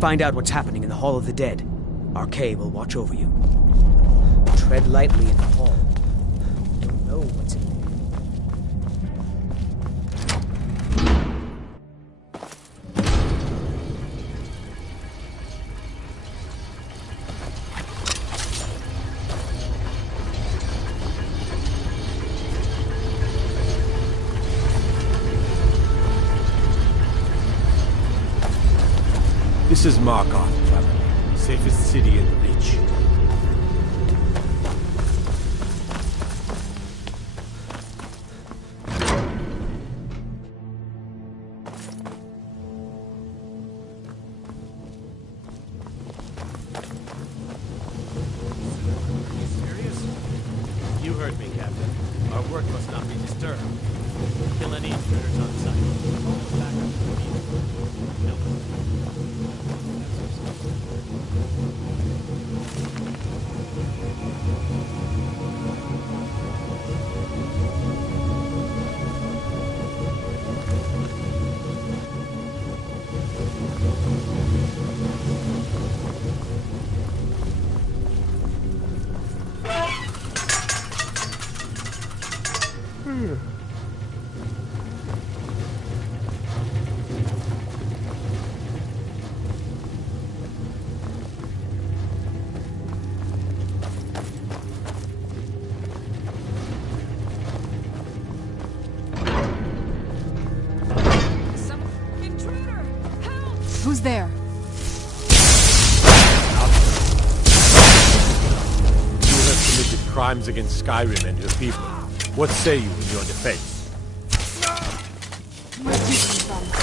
Find out what's happening in the Hall of the Dead. RK will watch over you. Tread lightly in the hall. You don't know what's in there. This is Markarth, traveler. Safest city in the Reach. You heard me, Captain. Our work must not be disturbed. Kill any intruders on sight. Almost back up to the field. No. Who's there? You have committed crimes against Skyrim and your people. What say you in your defense? Where'd you come from?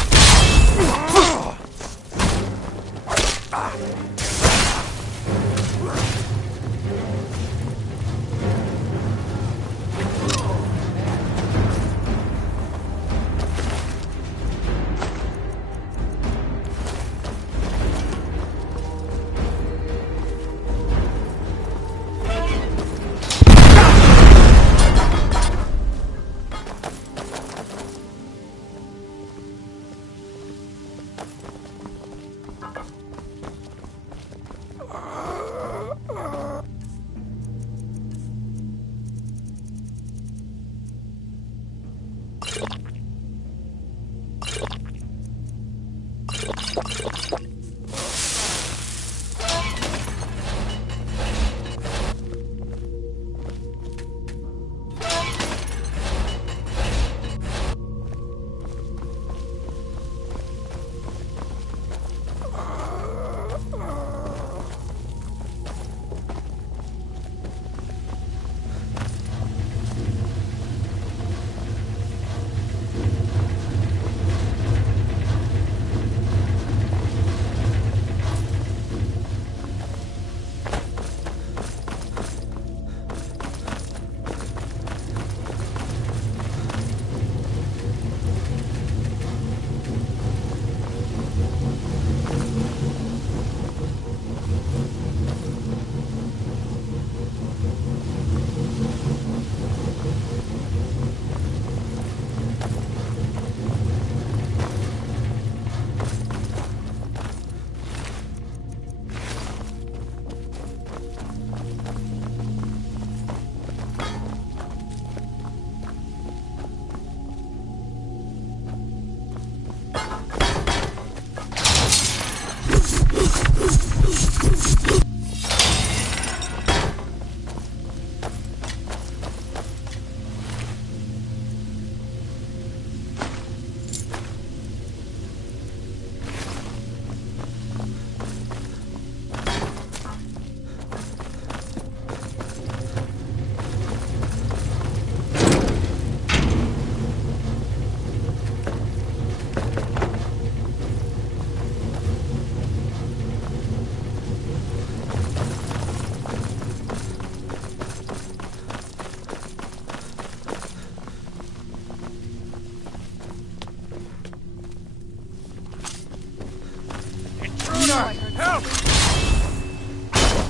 Help!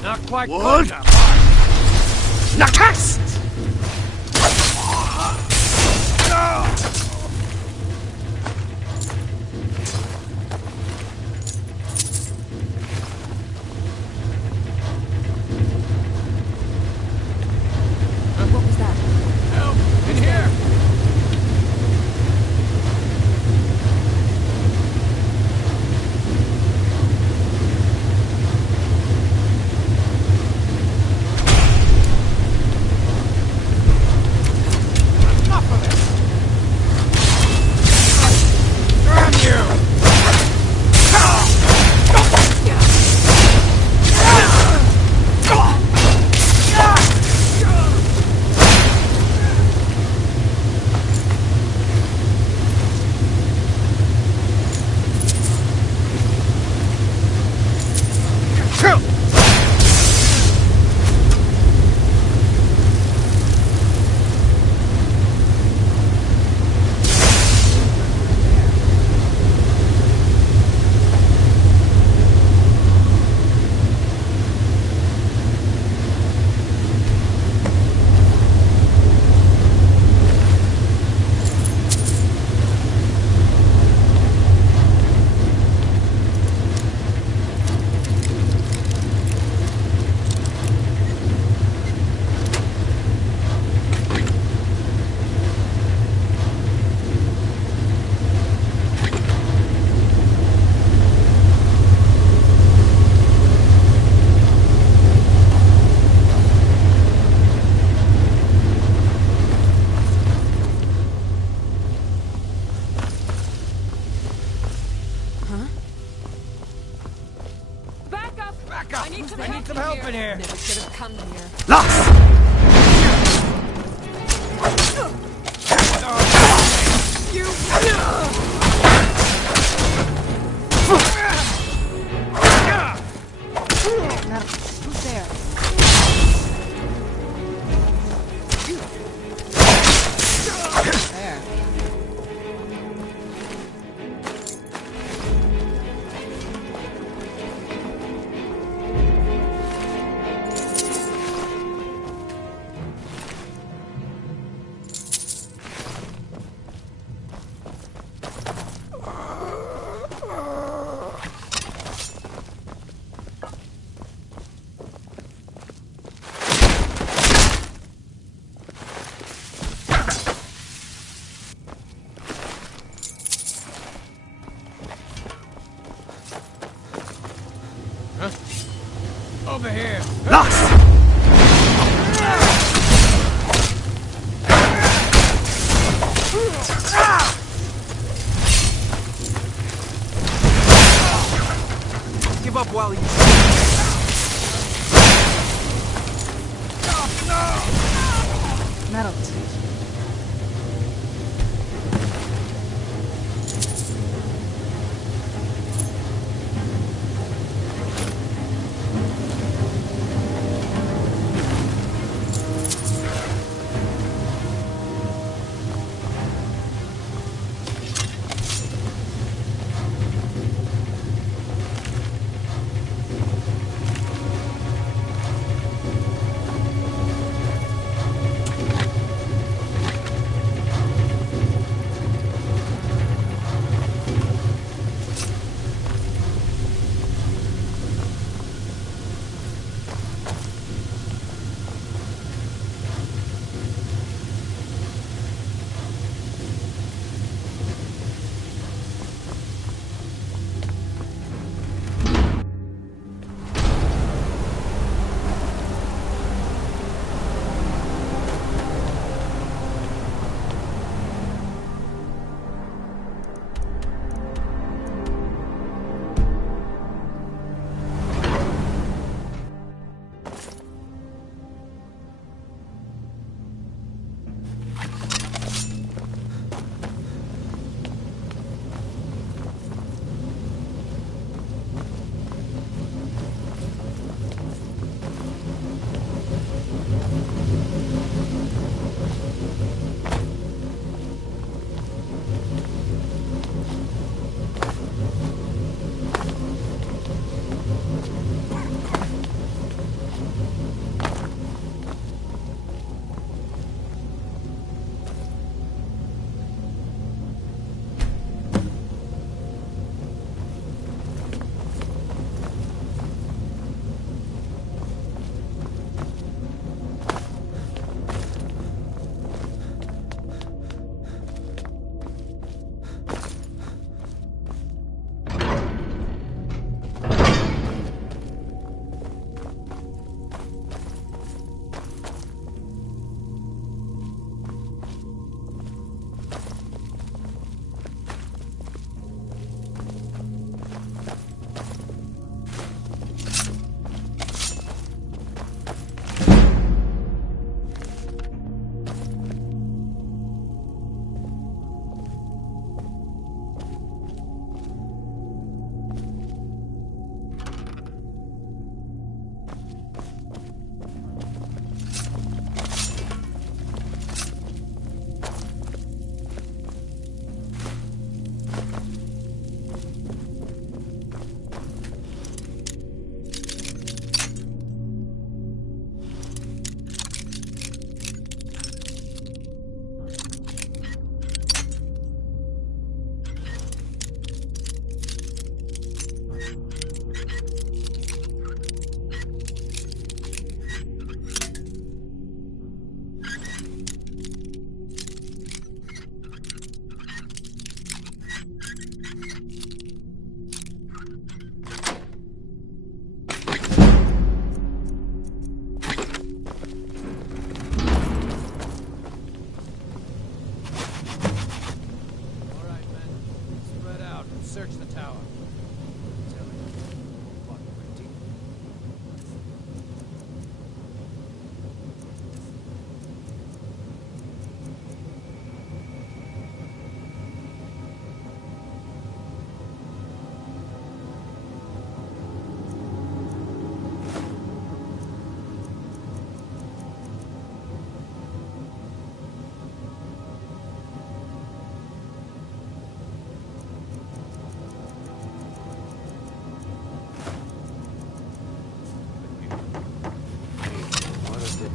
Not quite What? good enough. Nakast! backup! I need some help in here! Never should have come here. Now, who's there? There. Over here! Give up while you... Metal teeth. What is it?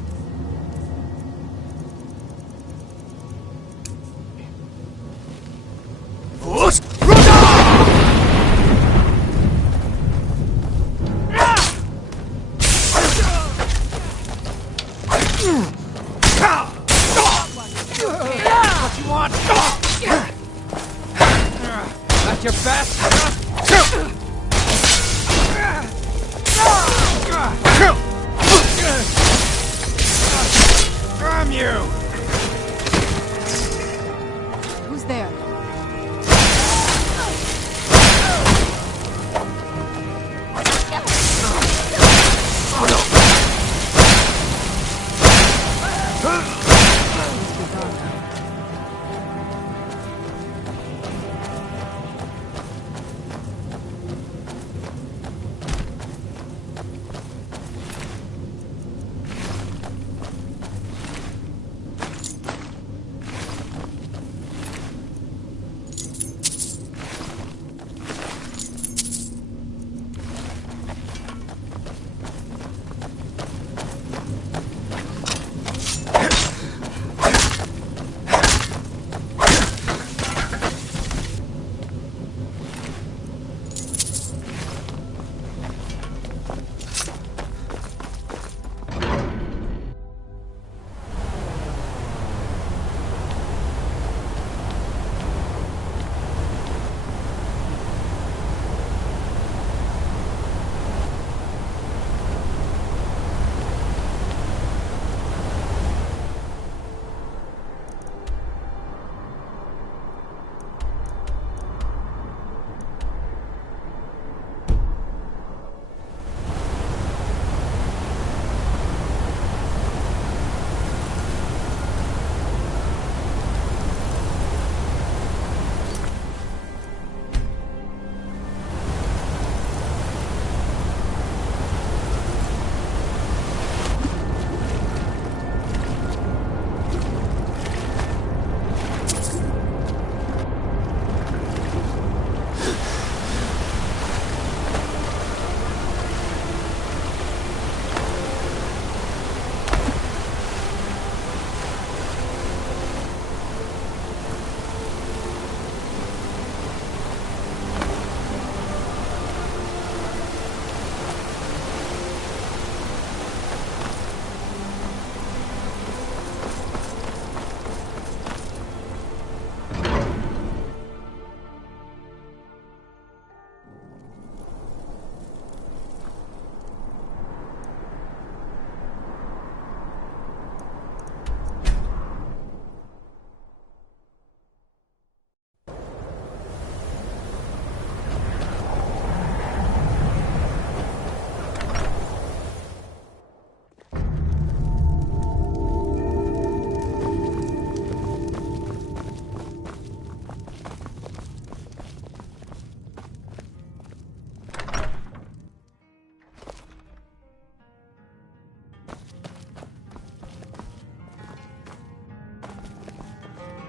What you want? That's your best? Damn you! Who's there?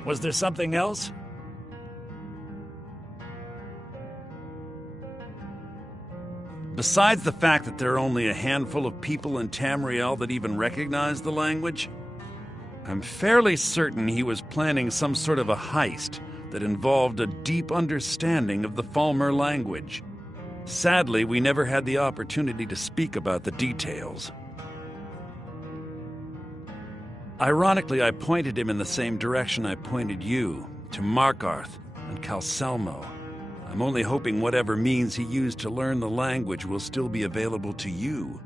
Was there something else? Besides the fact that there are only a handful of people in Tamriel that even recognize the language, I'm fairly certain he was planning some sort of a heist that involved a deep understanding of the Falmer language. Sadly, we never had the opportunity to speak about the details. Ironically, I pointed him in the same direction I pointed you, to Markarth and Calselmo. I'm only hoping whatever means he used to learn the language will still be available to you.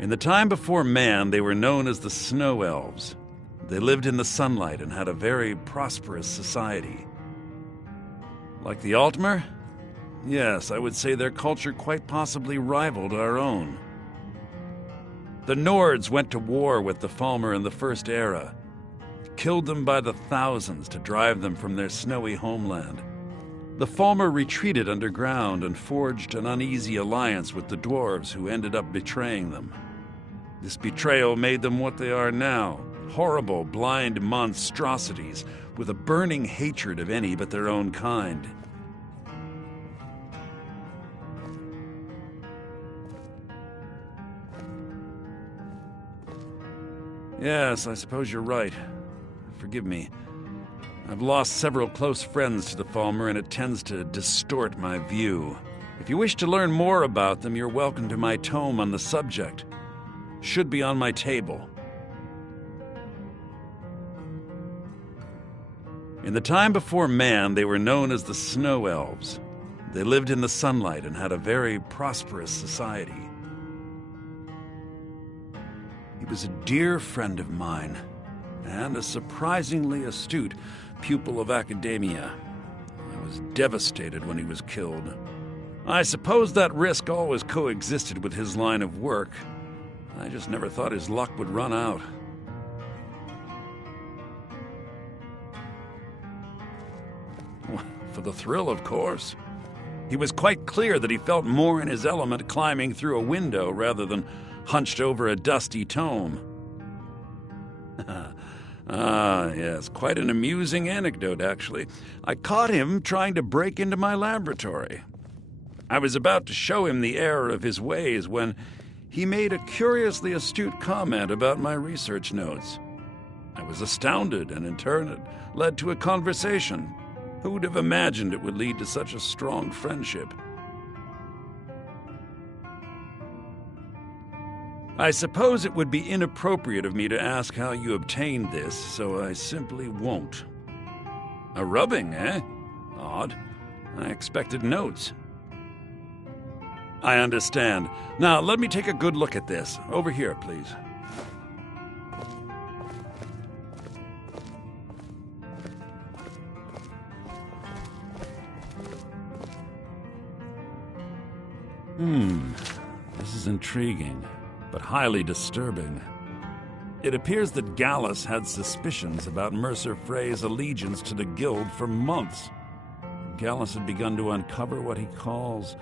In the time before man, they were known as the Snow Elves. They lived in the sunlight and had a very prosperous society. Like the Altmer? Yes, I would say their culture quite possibly rivaled our own. The Nords went to war with the Falmer in the First Era, killed them by the thousands to drive them from their snowy homeland. The Falmer retreated underground and forged an uneasy alliance with the dwarves who ended up betraying them. This betrayal made them what they are now, horrible, blind monstrosities with a burning hatred of any but their own kind. Yes, I suppose you're right. Forgive me. I've lost several close friends to the Falmer, and it tends to distort my view. If you wish to learn more about them, you're welcome to my tome on the subject. Should be on my table. In the time before man, they were known as the Snow Elves. They lived in the sunlight and had a very prosperous society. He was a dear friend of mine, and a surprisingly astute pupil of academia. I was devastated when he was killed. I suppose that risk always coexisted with his line of work. I just never thought his luck would run out. For the thrill, of course. He was quite clear that he felt more in his element climbing through a window rather than hunched over a dusty tome. Ah, yes, quite an amusing anecdote, actually. I caught him trying to break into my laboratory. I was about to show him the error of his ways when he made a curiously astute comment about my research notes. I was astounded, and in turn it led to a conversation. Who would have imagined it would lead to such a strong friendship? I suppose it would be inappropriate of me to ask how you obtained this, so I simply won't. A rubbing, eh? Odd. I expected notes. I understand. Now, let me take a good look at this. Over here, please. This is intriguing, but highly disturbing. It appears that Gallus had suspicions about Mercer Frey's allegiance to the Guild for months. Gallus had begun to uncover what he calls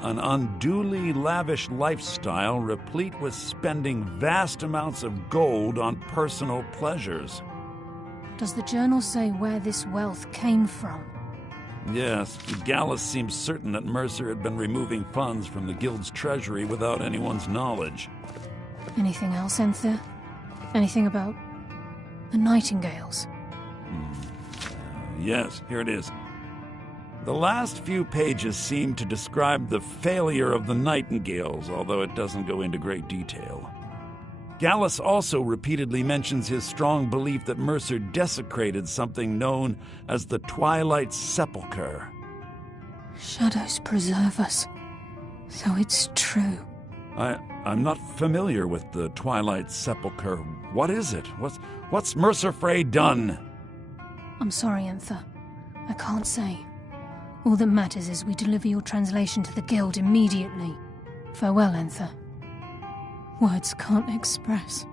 an unduly lavish lifestyle replete with spending vast amounts of gold on personal pleasures. Does the journal say where this wealth came from? Yes, Gallus seems certain that Mercer had been removing funds from the Guild's treasury without anyone's knowledge. Anything else, Uhnngh? Anything about the Nightingales? Yes, here it is. The last few pages seem to describe the failure of the Nightingales, although it doesn't go into great detail. Gallus also repeatedly mentions his strong belief that Mercer desecrated something known as the Twilight Sepulchre. Shadows preserve us. So it's true. I'm not familiar with the Twilight Sepulchre. What is it? What's Mercer Frey done? I'm sorry, Uhnngh. I can't say. All that matters is we deliver your translation to the Guild immediately. Farewell, Uhnngh. Words can't express.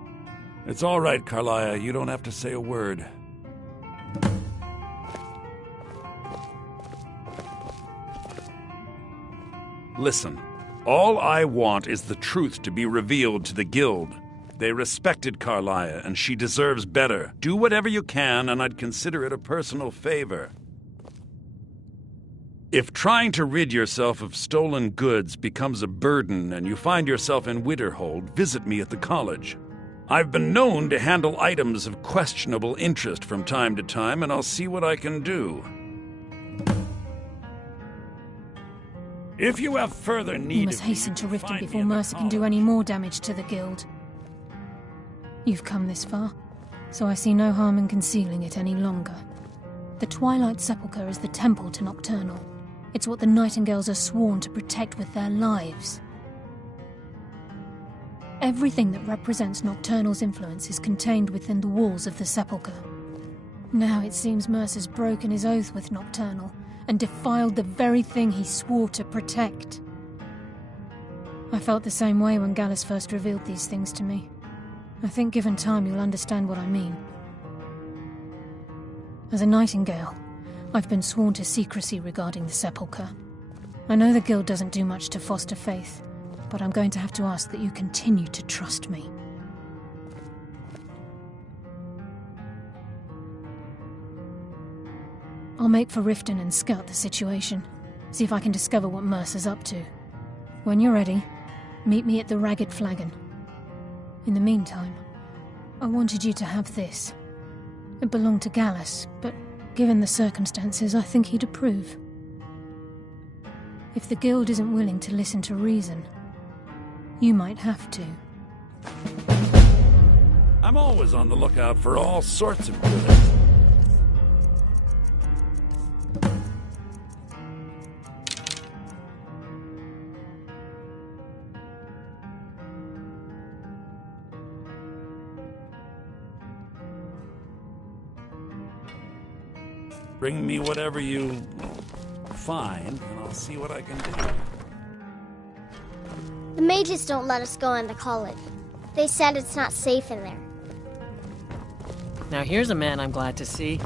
It's all right, Carlia. You don't have to say a word. Listen, all I want is the truth to be revealed to the Guild. They respected Carlia, and she deserves better. Do whatever you can, and I'd consider it a personal favor. If trying to rid yourself of stolen goods becomes a burden and you find yourself in Winterhold, visit me at the college. I've been known to handle items of questionable interest from time to time, and I'll see what I can do. If you have further need You must hasten to Riften before Mercer can do any more damage to the Guild. You've come this far, so I see no harm in concealing it any longer. The Twilight Sepulchre is the temple to Nocturnal. It's what the Nightingales are sworn to protect with their lives. Everything that represents Nocturnal's influence is contained within the walls of the Sepulchre. Now it seems Mercer's broken his oath with Nocturnal and defiled the very thing he swore to protect. I felt the same way when Gallus first revealed these things to me. I think given time you'll understand what I mean. As a Nightingale, I've been sworn to secrecy regarding the Sepulchre. I know the Guild doesn't do much to foster faith, but I'm going to have to ask that you continue to trust me. I'll make for Riften and scout the situation, see if I can discover what Mercer's up to. When you're ready, meet me at the Ragged Flagon. In the meantime, I wanted you to have this. It belonged to Gallus, but given the circumstances, I think he'd approve. If the guild isn't willing to listen to reason, you might have to. I'm always on the lookout for all sorts of good. Bring me whatever you find, and I'll see what I can do. The mages don't let us go in the college. They said it's not safe in there. Now here's a man I'm glad to see.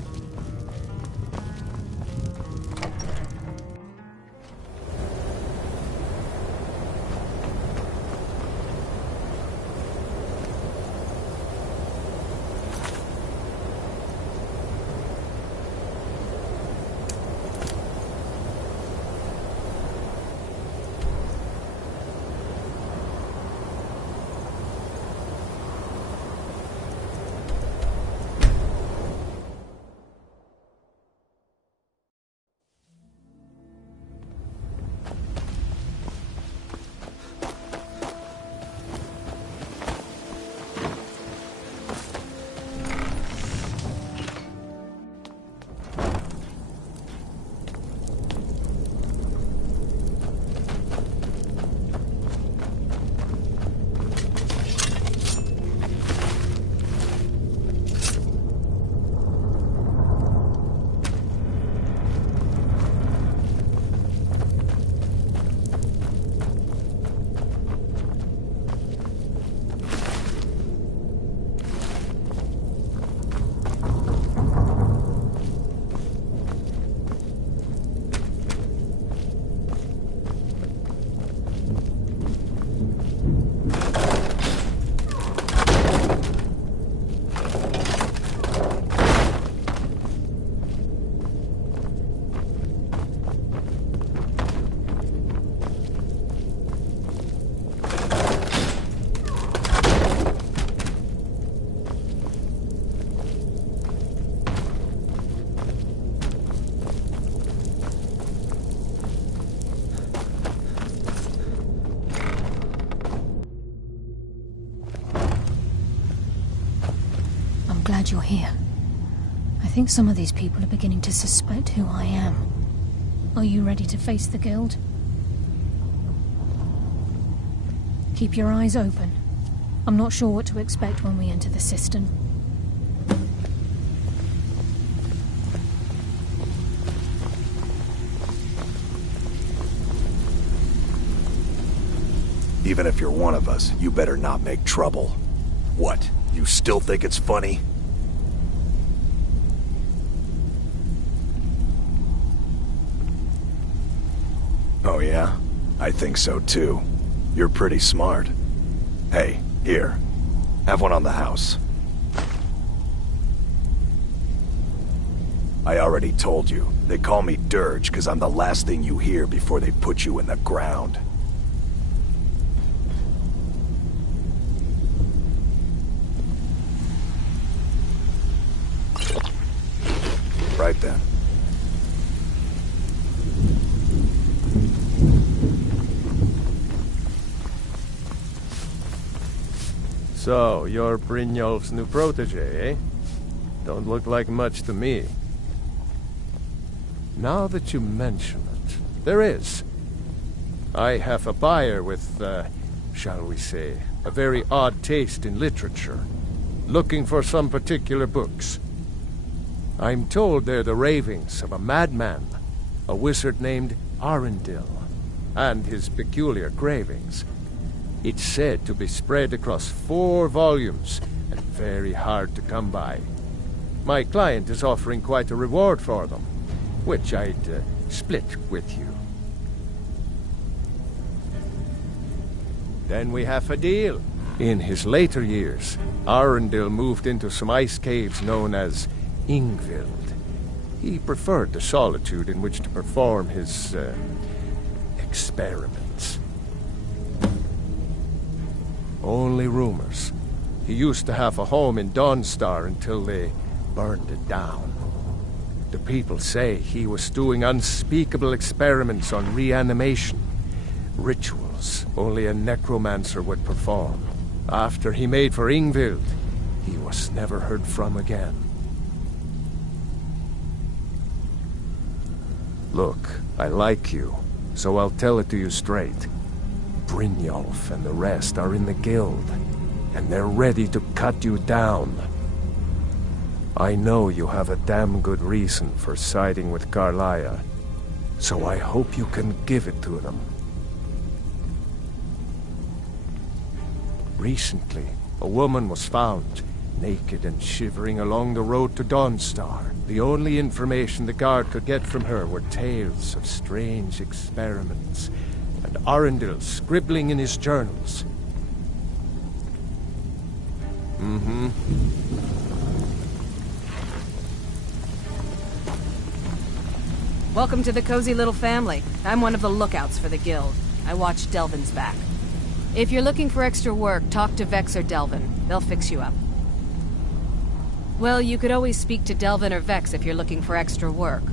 Glad you're here. I think some of these people are beginning to suspect who I am. Are you ready to face the guild? Keep your eyes open. I'm not sure what to expect when we enter the cistern. Even if you're one of us, you better not make trouble. What? You still think it's funny? Oh yeah? I think so too. You're pretty smart. Hey, here. Have one on the house. I already told you. They call me Dirge because I'm the last thing you hear before they put you in the ground. Right then. So, you're Brynjolf's new protege, eh? Don't look like much to me. Now that you mention it, there is. I have a buyer with, shall we say, a very odd taste in literature, looking for some particular books. I'm told they're the ravings of a madman, a wizard named Arundel, and his peculiar cravings. It's said to be spread across 4 volumes, and very hard to come by. My client is offering quite a reward for them, which I'd split with you. Then we have a deal. In his later years, Arundel moved into some ice caves known as Uhnngh. He preferred the solitude in which to perform his experiments. Only rumors. He used to have a home in Dawnstar until they burned it down. The people say he was doing unspeakable experiments on reanimation. Rituals only a necromancer would perform. After he made for Uhnngh, he was never heard from again. Look, I like you, so I'll tell it to you straight. Brynjolf and the rest are in the guild, and they're ready to cut you down. I know you have a damn good reason for siding with Karliah, so I hope you can give it to them. Recently, a woman was found, naked and shivering along the road to Dawnstar. The only information the guard could get from her were tales of strange experiments, and Arundel scribbling in his journals. Welcome to the cozy little family. I'm one of the lookouts for the guild. I watch Delvin's back. If you're looking for extra work, talk to Vex or Delvin. They'll fix you up. Well, you could always speak to Delvin or Vex if you're looking for extra work.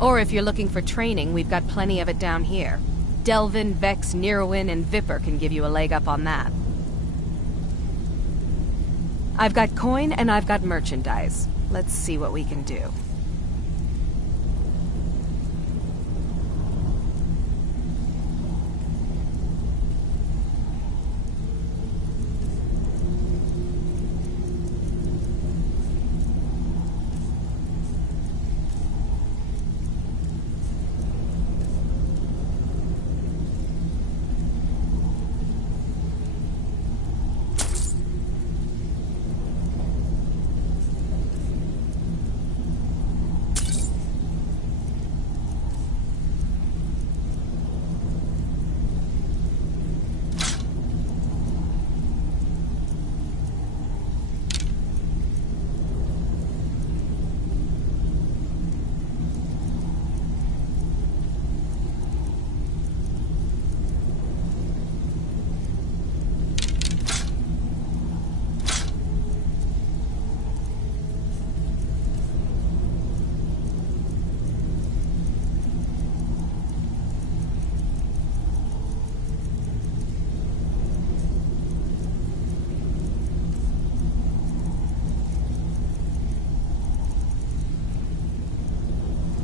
Or if you're looking for training, we've got plenty of it down here. Delvin, Vex, Nirwin, and Vipper can give you a leg up on that. I've got coin and I've got merchandise. Let's see what we can do.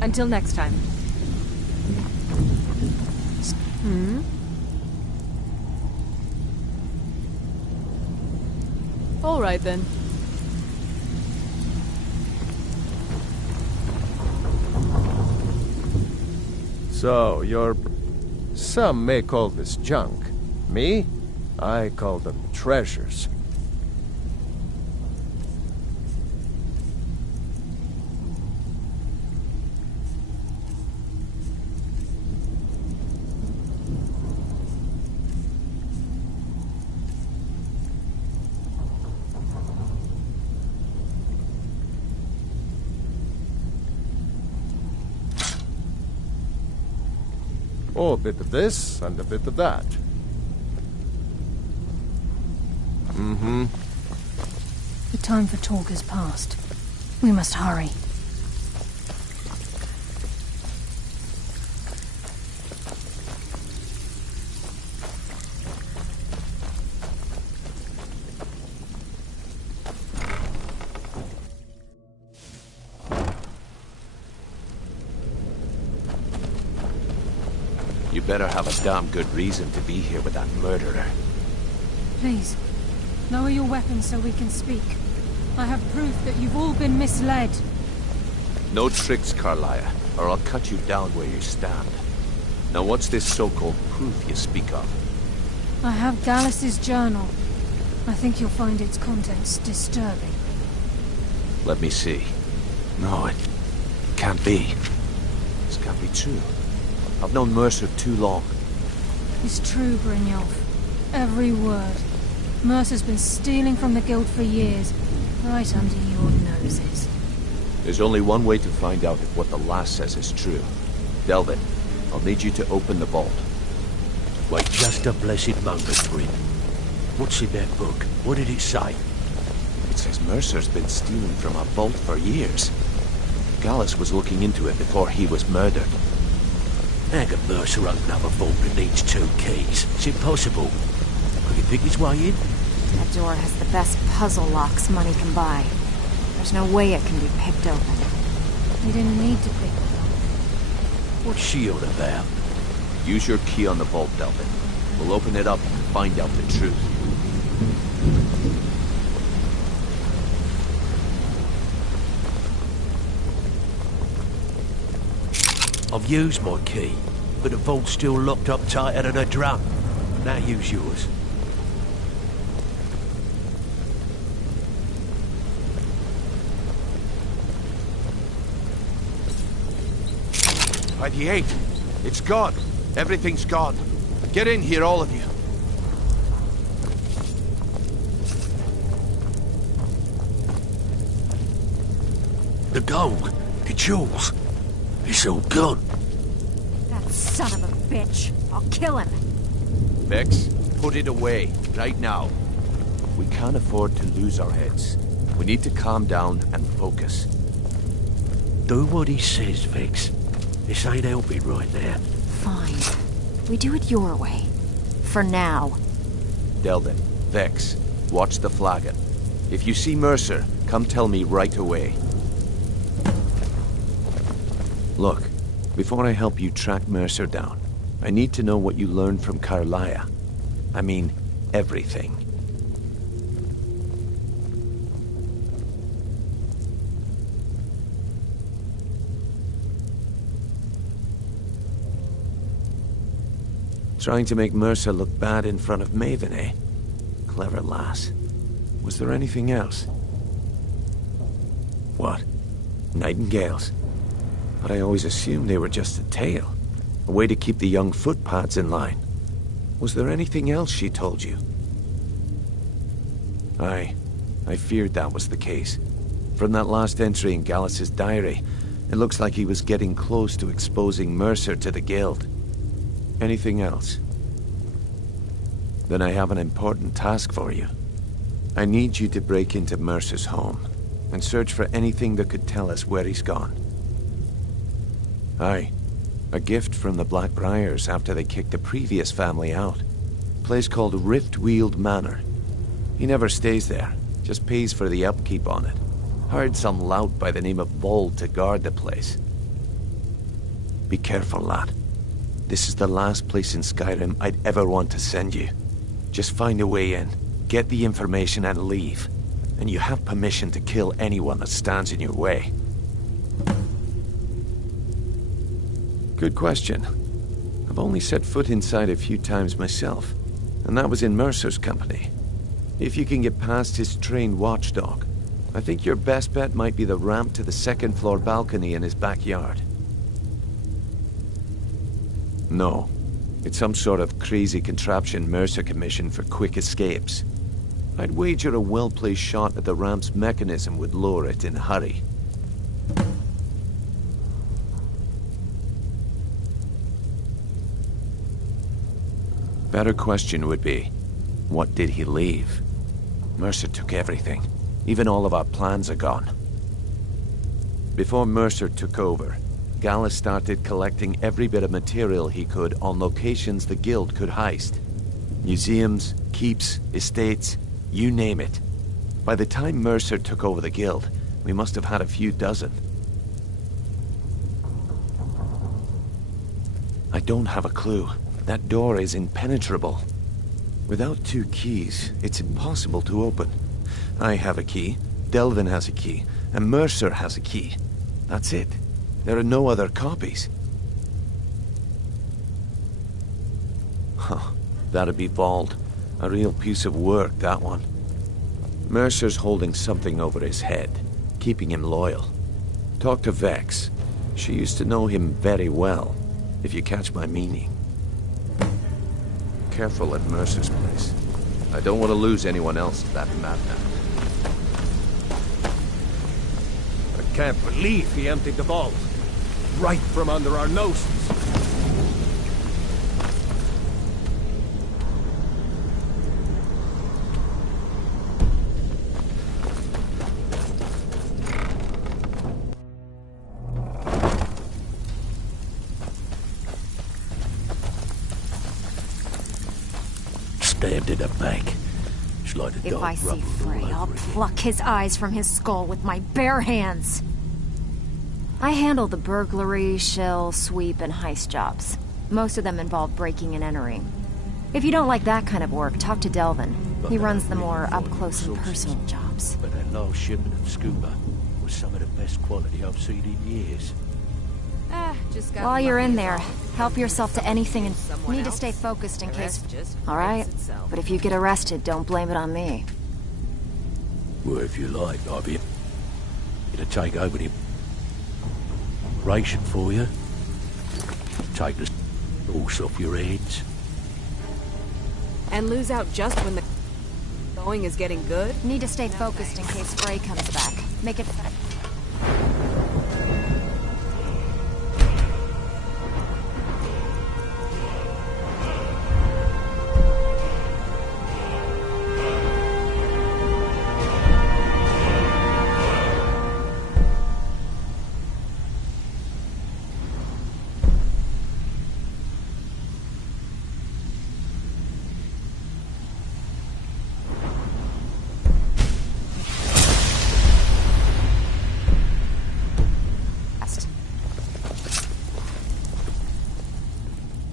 Until next time. All right then. So, some may call this junk. Me? I call them treasures. Oh, a bit of this, and a bit of that. The time for talk has passed. We must hurry. You better have a damn good reason to be here with that murderer. Please, lower your weapons so we can speak. I have proof that you've all been misled. No tricks, Karliah, or I'll cut you down where you stand. Now what's this so-called proof you speak of? I have Gallus's journal. I think you'll find its contents disturbing. Let me see. No, it can't be. This can't be true. I've known Mercer too long. It's true, Brynjolf. Every word. Mercer's been stealing from the guild for years, right under your noses. There's only one way to find out if what the lass says is true. Delvin, I'll need you to open the vault. Why, just a blessed moment, Bryn. What's in that book? What did it say? It says Mercer's been stealing from a vault for years. Gallus was looking into it before he was murdered. How can Mercer open up a vault that needs 2 keys? It's impossible. Could he pick his way in? That door has the best puzzle locks money can buy. There's no way it can be picked open. You didn't need to pick it up. What's she on about? Use your key on the vault, Delvin. We'll open it up and find out the truth. I've used my key, but the vault's still locked up tighter than a drum. Now use yours. By the 8th. It's gone. Everything's gone. Get in here, all of you. The gold. It's yours. It's all gone. That son of a bitch. I'll kill him. Vex, put it away, right now. We can't afford to lose our heads. We need to calm down and focus. Do what he says, Vex. This ain't helping right now. Fine. We do it your way. For now. Delvin, Vex, watch the flagon. If you see Mercer, come tell me right away. Look, before I help you track Mercer down, I need to know what you learned from Carlia. I mean, everything. Trying to make Mercer look bad in front of Maven, eh? Clever lass. Was there anything else? What? Nightingales? But I always assumed they were just a tale. A way to keep the young footpads in line. Was there anything else she told you? I feared that was the case. From that last entry in Gallus's diary, it looks like he was getting close to exposing Mercer to the Guild. Anything else? Then I have an important task for you. I need you to break into Mercer's home and search for anything that could tell us where he's gone. Aye. A gift from the Blackbriars after they kicked the previous family out. A place called Riftweald Manor. He never stays there, just pays for the upkeep on it. Hired some lout by the name of Vold to guard the place. Be careful, lad. This is the last place in Skyrim I'd ever want to send you. Just find a way in, get the information and leave. And you have permission to kill anyone that stands in your way. Good question. I've only set foot inside a few times myself, and that was in Mercer's company. If you can get past his trained watchdog, I think your best bet might be the ramp to the second-floor balcony in his backyard. No. It's some sort of crazy contraption Mercer commissioned for quick escapes. I'd wager a well-placed shot at the ramp's mechanism would lower it in a hurry. Better question would be, what did he leave? Mercer took everything. Even all of our plans are gone. Before Mercer took over, Gallus started collecting every bit of material he could on locations the Guild could heist. Museums, keeps, estates, you name it. By the time Mercer took over the Guild, we must have had a few dozen. I don't have a clue. That door is impenetrable. Without 2 keys, it's impossible to open. I have a key, Delvin has a key, and Mercer has a key. That's it. There are no other copies. Huh. That'd be Vold. A real piece of work, that one. Mercer's holding something over his head, keeping him loyal. Talk to Vex. She used to know him very well, if you catch my meaning. Careful at Mercer's place. I don't want to lose anyone else to that madman. I can't believe he emptied the vault. Right from under our noses. stabbed in the back. It's like the If dog I see rubber Frey, all I'll over again. pluck his eyes from his skull with my bare hands. I handle the burglary, shill, sweep, and heist jobs. Most of them involve breaking and entering. If you don't like that kind of work, talk to Delvin. He runs the more up-close and personal jobs. But that last shipment of scuba was some of the best quality I've seen in years. Just got While you're lucky in is there, all. help yourself to anything and Someone need to else. stay focused in The case... rest just All right, fixes itself. but if you get arrested, don't blame it on me. Well, if you like, I'll be to take over the ration for you. Take the horse off your heads. And lose out just when the going is getting good? Need to stay focused in case Frey comes back. Make it...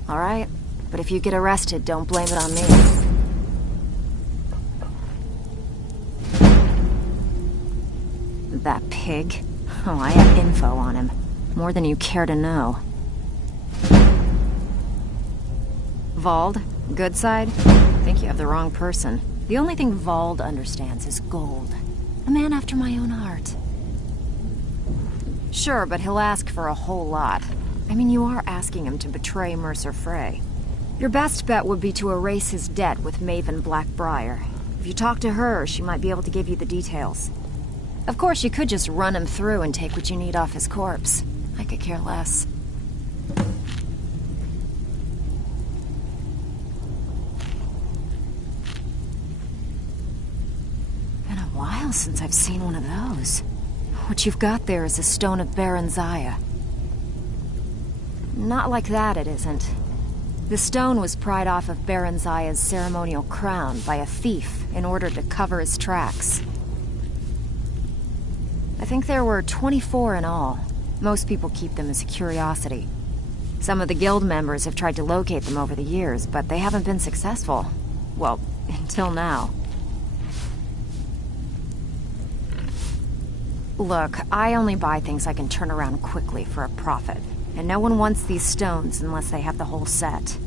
All right, but if you get arrested, don't blame it on me. That pig? Oh, I have info on him. More than you care to know. Vald? Good side? I think you have the wrong person. The only thing Vald understands is gold. A man after my own heart. Sure, but he'll ask for a whole lot. I mean, you are asking him to betray Mercer Frey. Your best bet would be to erase his debt with Maven Blackbriar. If you talk to her, she might be able to give you the details. Of course, you could just run him through and take what you need off his corpse. I could care less. Been a while since I've seen one of those. What you've got there is a stone of Baron Zaya. Not like that, it isn't. The stone was pried off of Baron Zaya's ceremonial crown by a thief in order to cover his tracks. I think there were 24 in all. Most people keep them as a curiosity. Some of the guild members have tried to locate them over the years, but they haven't been successful. Well, until now. Look, I only buy things I can turn around quickly for a profit. And no one wants these stones unless they have the whole set.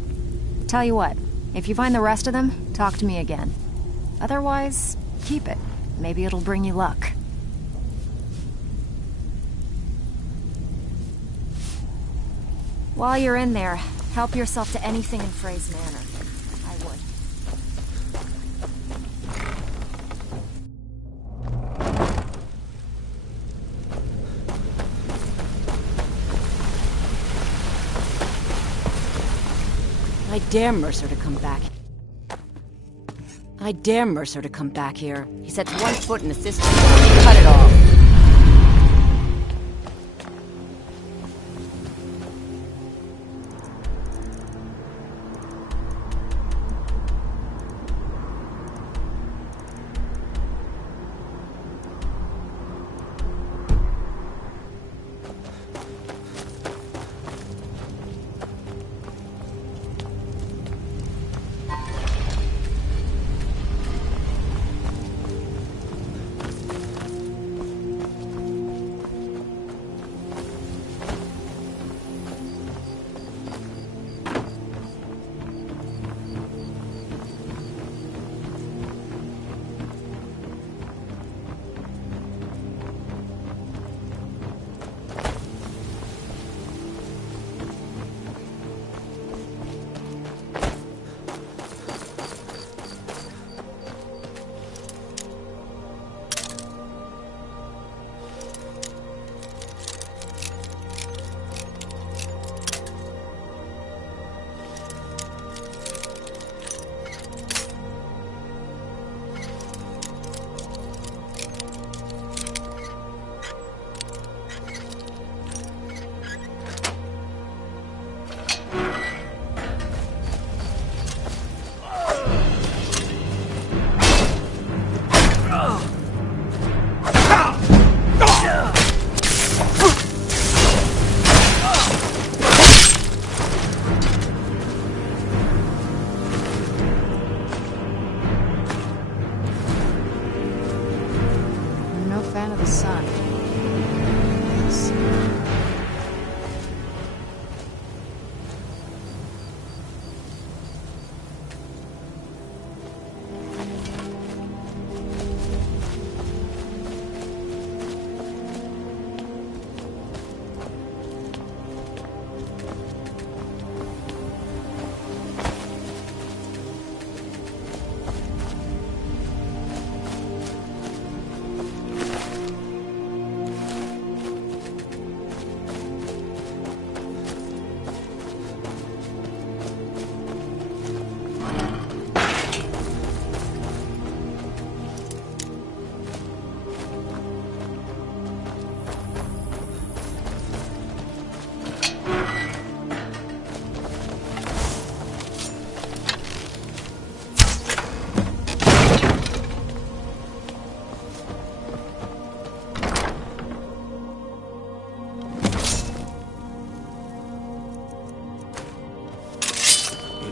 Tell you what, if you find the rest of them, talk to me again. Otherwise, keep it. Maybe it'll bring you luck. While you're in there, help yourself to anything in Frey's Manor. I would. I dare Mercer to come back. I dare Mercer to come back here. He sets one foot in the system, cut it off.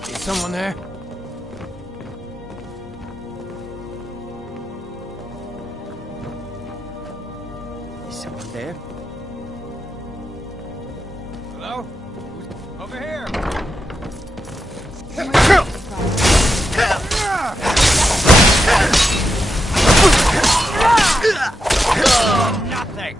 Is someone there? Is someone there? Hello? Who's over here? Nothing.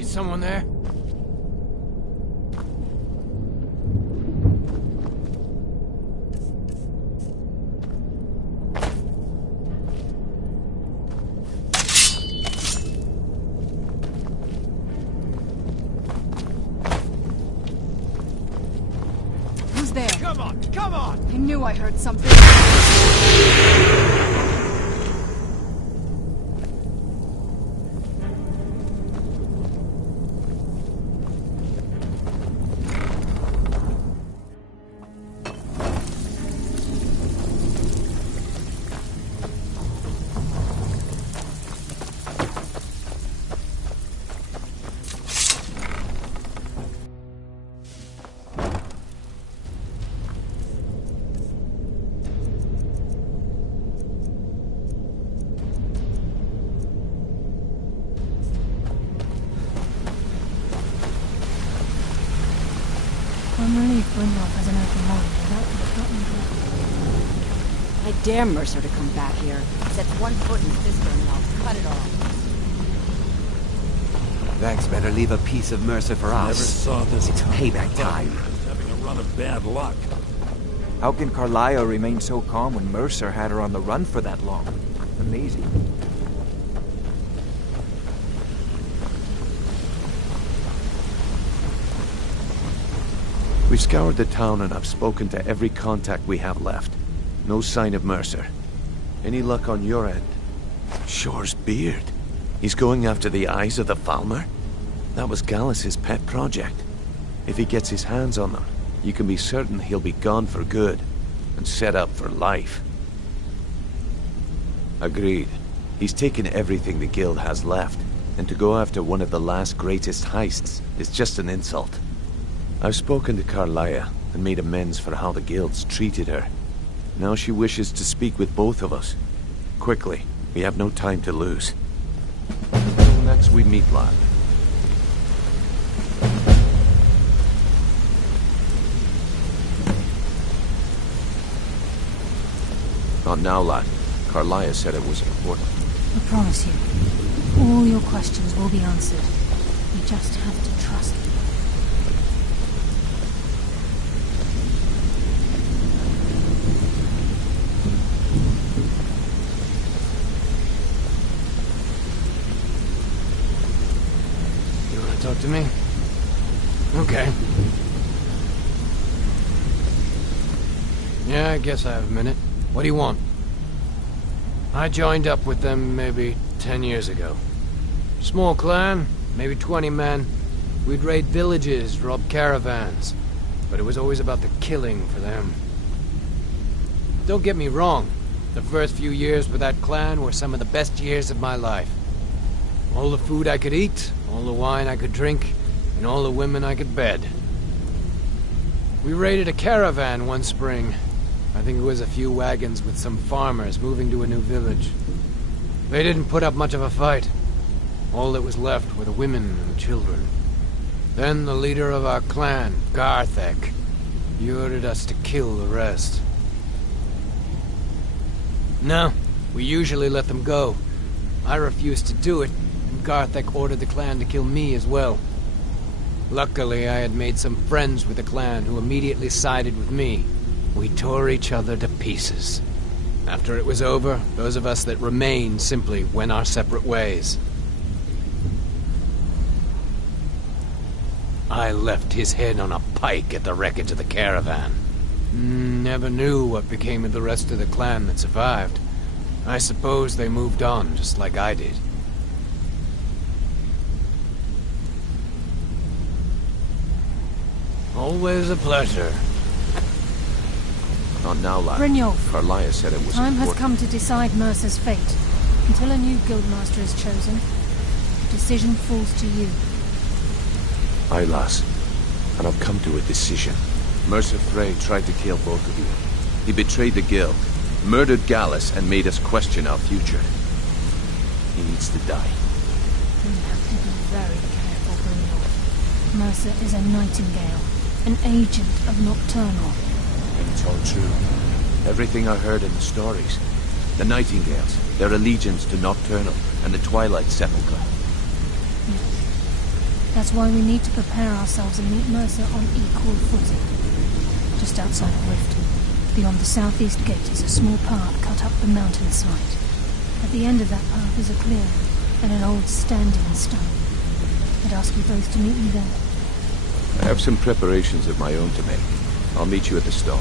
Is someone there? Who's there? Come on, come on! I knew I heard something. I'm relieved Brynjolf has an open mind. That would have gotten me. I dare Mercer to come back here. Sets one foot in Fisker and I'll cut it off. Vex better leave a piece of Mercer for us. Never saw this. It's payback time. Having a run of bad luck. How can Carlisle remain so calm when Mercer had her on the run for that long? Amazing. We've scoured the town and I've spoken to every contact we have left. No sign of Mercer. Any luck on your end? Shore's beard. He's going after the eyes of the Falmer? That was Gallus's pet project. If he gets his hands on them, you can be certain he'll be gone for good and set up for life. Agreed. He's taken everything the guild has left, and to go after one of the last greatest heists is just an insult. I've spoken to Carlisle and made amends for how the guilds treated her. Now she wishes to speak with both of us. Quickly, we have no time to lose. Until next we meet, lad. Not now, lad. Carlisle said it was important. I promise you, all your questions will be answered. You just have to trust me. You want to talk to me? Okay. Yeah, I guess I have a minute. What do you want? I joined up with them maybe 10 years ago. Small clan, maybe 20 men. We'd raid villages, rob caravans. But it was always about the killing for them. Don't get me wrong. The first few years with that clan were some of the best years of my life. All the food I could eat, all the wine I could drink, and all the women I could bed. We raided a caravan one spring. I think it was a few wagons with some farmers moving to a new village. They didn't put up much of a fight. All that was left were the women and the children. Then the leader of our clan, Garthek, he ordered us to kill the rest. No, we usually let them go. I refused to do it, and Garthek ordered the clan to kill me as well. Luckily, I had made some friends with the clan who immediately sided with me. We tore each other to pieces. After it was over, those of us that remained simply went our separate ways. I left his head on a pike at the wreckage of the caravan. Never knew what became of the rest of the clan that survived. I suppose they moved on, just like I did. Always a pleasure. Not now, lad. Brynjolf, Carlisle said it was time has important. come to decide Mercer's fate. Until a new guildmaster is chosen, the decision falls to you. Aye, lass. And I've come to a decision. Mercer Frey tried to kill both of you. He betrayed the guild, murdered Gallus, and made us question our future. He needs to die. We have to be very careful, Brynjolf. Mercer is a nightingale, an agent of Nocturnal. It's all true. Everything I heard in the stories. The Nightingales, their allegiance to Nocturnal, and the Twilight Sepulchre. Yes. That's why we need to prepare ourselves and meet Mercer on equal footing. Just outside of Rift, beyond the southeast gate is a small path cut up the mountainside. At the end of that path is a clearing and an old standing stone. I'd ask you both to meet me there. I have some preparations of my own to make. I'll meet you at the stone.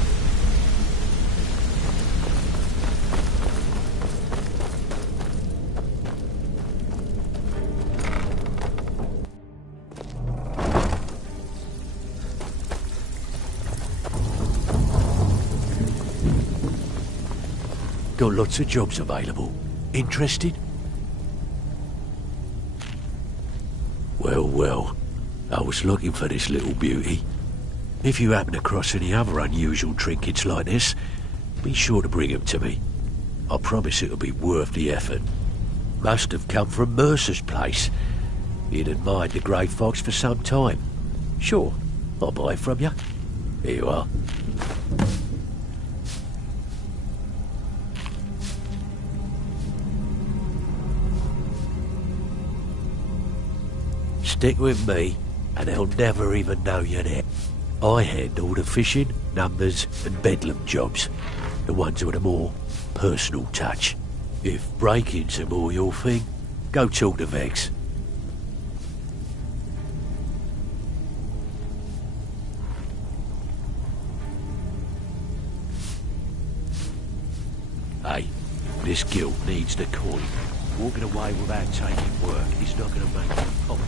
Got lots of jobs available. Interested? Well, well. I was looking for this little beauty. If you happen across any other unusual trinkets like this, be sure to bring them to me. I promise it'll be worth the effort. Must have come from Mercer's place. He'd admired the grey fox for some time. Sure, I'll buy it from you. Here you are. Stick with me, and they'll never even know you're there. I handle the fishing, numbers, and bedlam jobs. The ones with a more personal touch. If breaking's are more your thing, go talk to Vex. Hey, this guild needs the coin. Walking away without taking work is not going to make you popular.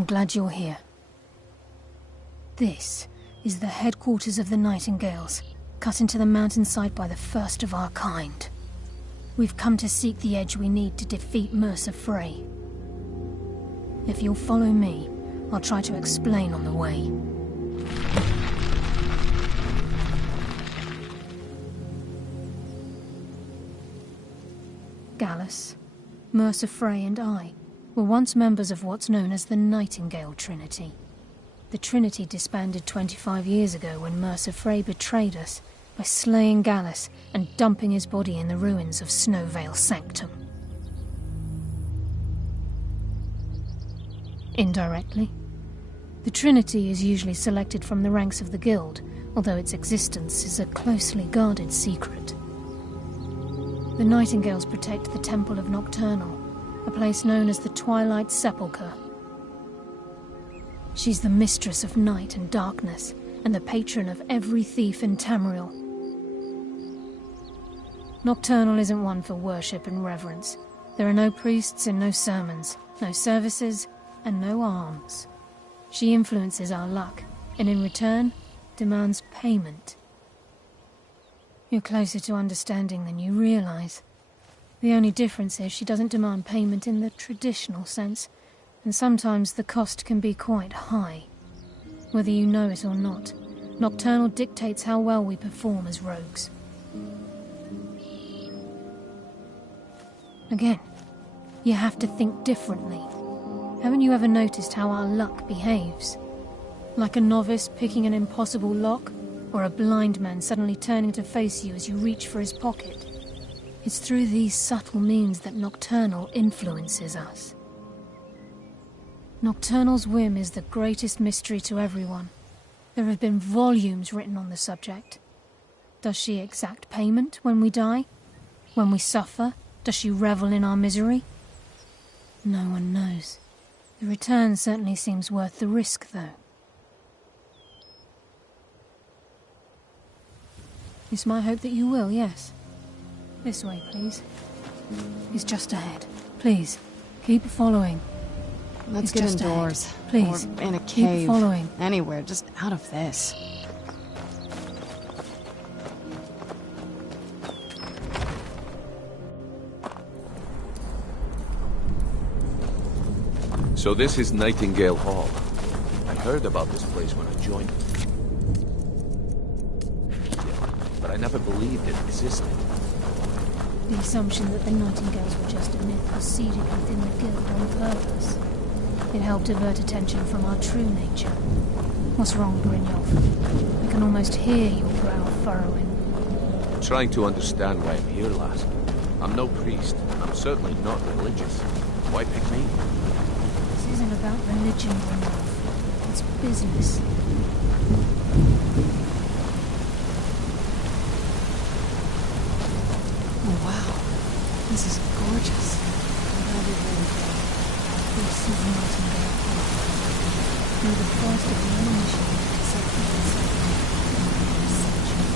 I'm glad you're here. This is the headquarters of the Nightingales, cut into the mountainside by the first of our kind. We've come to seek the edge we need to defeat Mercer Frey. If you'll follow me, I'll try to explain on the way. Gallus, Mercer Frey and I were once members of what's known as the Nightingale Trinity. The Trinity disbanded 25 years ago when Mercer Frey betrayed us by slaying Gallus and dumping his body in the ruins of Snowvale Sanctum. Indirectly, the Trinity is usually selected from the ranks of the Guild, although its existence is a closely guarded secret. The Nightingales protect the Temple of Nocturnal, a place known as the Twilight Sepulchre. She's the mistress of night and darkness, and the patron of every thief in Tamriel. Nocturnal isn't one for worship and reverence. There are no priests and no sermons, no services, and no alms. She influences our luck, and in return, demands payment. You're closer to understanding than you realize. The only difference is she doesn't demand payment in the traditional sense, and sometimes the cost can be quite high. Whether you know it or not, Nocturnal dictates how well we perform as rogues. Again, you have to think differently. Haven't you ever noticed how our luck behaves? Like a novice picking an impossible lock, or a blind man suddenly turning to face you as you reach for his pocket. It's through these subtle means that Nocturnal influences us. Nocturnal's whim is the greatest mystery to everyone. There have been volumes written on the subject. Does she exact payment when we die? When we suffer, does she revel in our misery? No one knows. The return certainly seems worth the risk, though. It's my hope that you will, yes. This way, please. It's just ahead. Please, keep following. Let's get indoors. Ahead. Please, or in a cave. Keep following. Anywhere, just out of this. So this is Nightingale Hall. I heard about this place when I joined. But I never believed it existed. The assumption that the Nightingales were just a myth was seeded within the Guild on purpose. It helped divert attention from our true nature. What's wrong, Brynjolf? I can almost hear your brow furrowing. I'm trying to understand why I'm here, lass. I'm no priest, and I'm certainly not religious. Why pick me? This isn't about religion, Brynjolf. It's business. Oh, wow. This is gorgeous. This is Nightingale Hall. You're the first of the uninitiated to set foot inside in a century.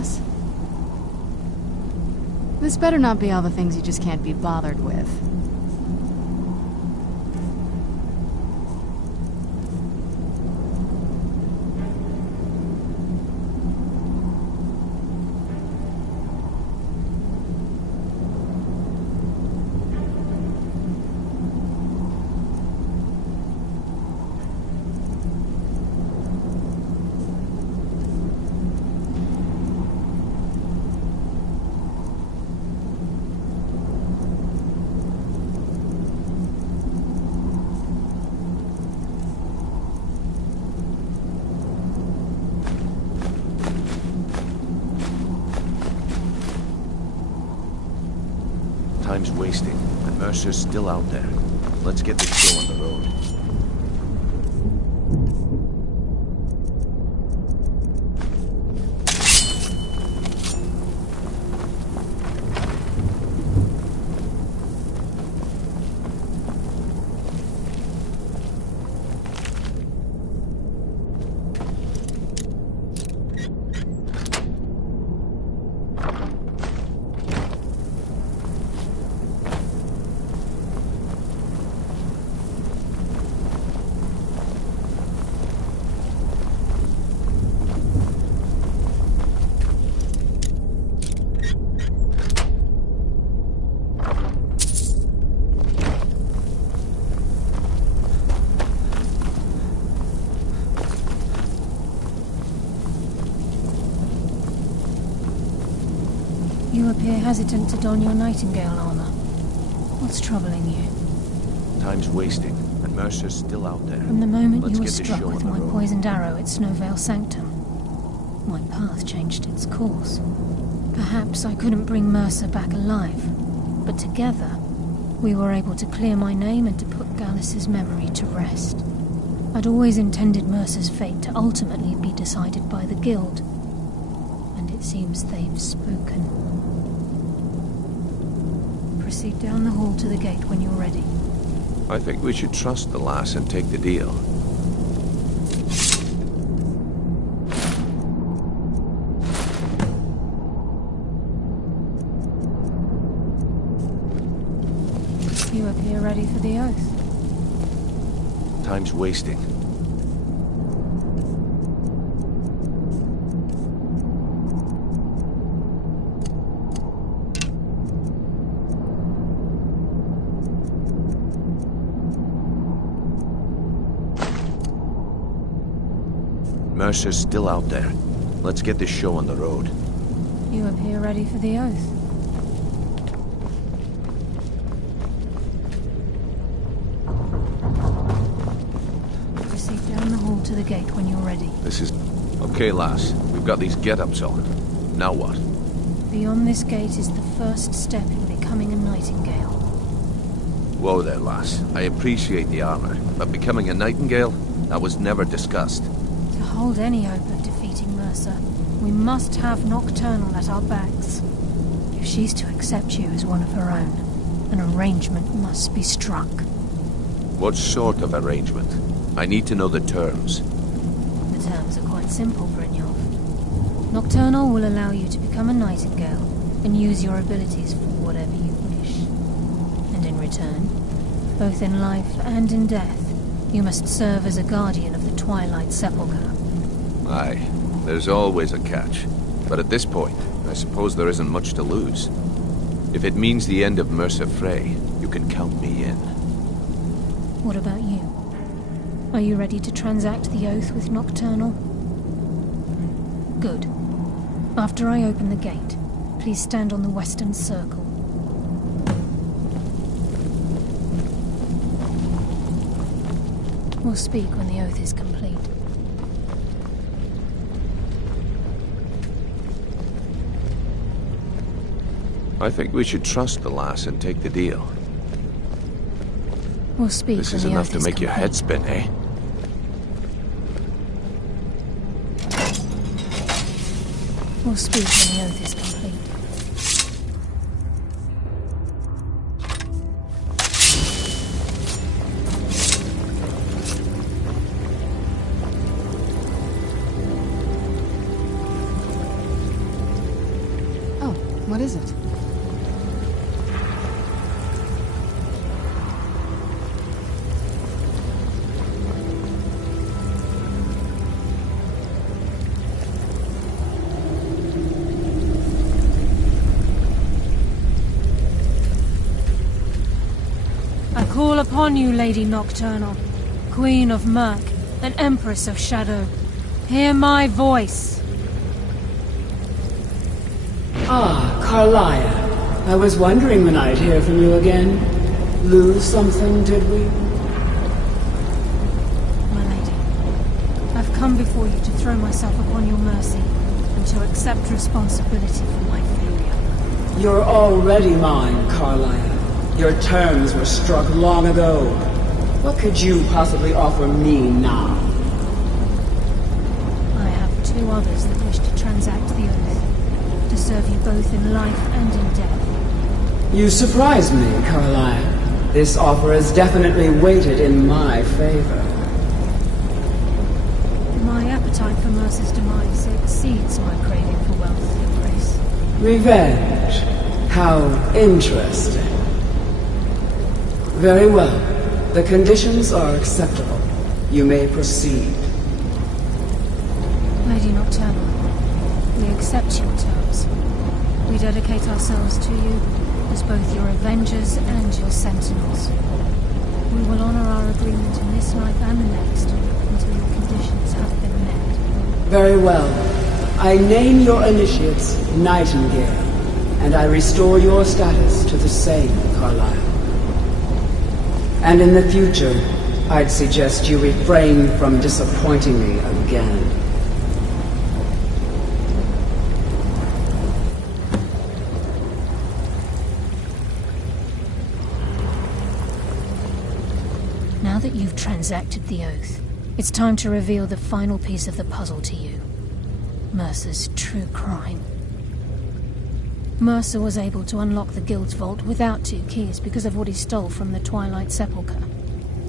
guess. This better not be all the things you just can't be bothered with. Time's wasting, and Mercer's still out there. Let's get this show on the road. You appear hesitant to don your Nightingale armor. What's troubling you? Time's wasting, and Mercer's still out there. From the moment Let's you were get this struck show with on the my road. poisoned arrow at Snowvale Sanctum, my path changed its course. Perhaps I couldn't bring Mercer back alive, but together, we were able to clear my name and to put Gallus's memory to rest. I'd always intended Mercer's fate to ultimately be decided by the Guild, and it seems they've spoken. Proceed down the hall to the gate when you're ready. I think we should trust the lass and take the deal. You appear ready for the oath. Time's wasting. Mercer's still out there. Let's get this show on the road. You appear ready for the oath. Proceed down the hall to the gate when you're ready. This is... Okay, lass. We've got these get-ups on. Now what? Beyond this gate is the first step in becoming a Nightingale. Whoa there, lass. I appreciate the armor, but becoming a Nightingale? That was never discussed. To hold any hope of defeating Mercer, we must have Nocturnal at our backs. If she's to accept you as one of her own, an arrangement must be struck. What sort of arrangement? I need to know the terms. The terms are quite simple, Brynjolf. Nocturnal will allow you to become a Nightingale and use your abilities for whatever you wish. And in return, both in life and in death, you must serve as a guardian of the Twilight Sepulchre. Aye, there's always a catch. But at this point, I suppose there isn't much to lose. If it means the end of Mercer Frey, you can count me in. What about you? Are you ready to transact the oath with Nocturnal? Good. After I open the gate, please stand on the western circle. We'll speak when the oath is complete. I think we should trust the lass and take the deal. We'll speak This when is the enough oath to is make your complete. head spin, eh? We'll speak when the oath is complete. What is it? I call upon you, Lady Nocturnal, Queen of Murk, and Empress of Shadow. Hear my voice. Ah, Carlia. I was wondering when I'd hear from you again. Lose something, did we? My lady, I've come before you to throw myself upon your mercy, and to accept responsibility for my failure. You're already mine, Carlia. Your terms were struck long ago. What could you possibly offer me now? I have two others that wish to transact the oath, to serve you both in life and in death. You surprise me, Carlia. This offer is definitely weighted in my favor. My appetite for Mercer's demise exceeds my craving for wealth, Your Grace. Revenge. How interesting. Very well. The conditions are acceptable. You may proceed. Lady Nocturnal, we accept your terms. We dedicate ourselves to you as both your avengers and your sentinels. We will honor our agreement in this life and the next until your conditions have been met. Very well. I name your initiates Nightingale, and I restore your status to the same, Carlisle. And in the future, I'd suggest you refrain from disappointing me again. Now that you've transacted the oath, it's time to reveal the final piece of the puzzle to you. Mercer's true crime. Mercer was able to unlock the Guild's vault without 2 keys because of what he stole from the Twilight Sepulchre,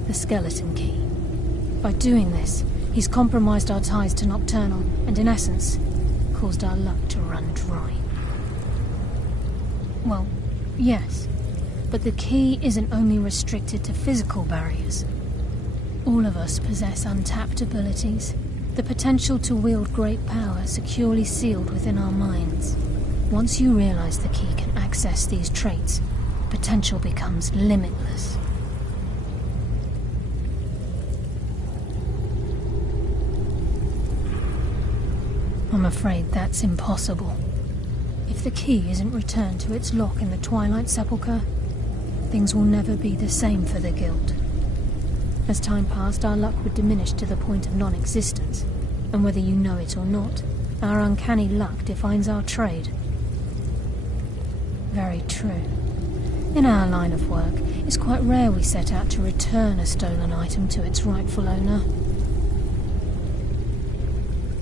the skeleton key. By doing this, he's compromised our ties to Nocturnal and, in essence, caused our luck to run dry. Well, yes, but the key isn't only restricted to physical barriers. All of us possess untapped abilities, the potential to wield great power securely sealed within our minds. Once you realize the key can access these traits, potential becomes limitless. I'm afraid that's impossible. If the key isn't returned to its lock in the Twilight Sepulchre, things will never be the same for the Guild. As time passed, our luck would diminish to the point of non-existence, and whether you know it or not, our uncanny luck defines our trade. Very true. In our line of work, it's quite rare we set out to return a stolen item to its rightful owner.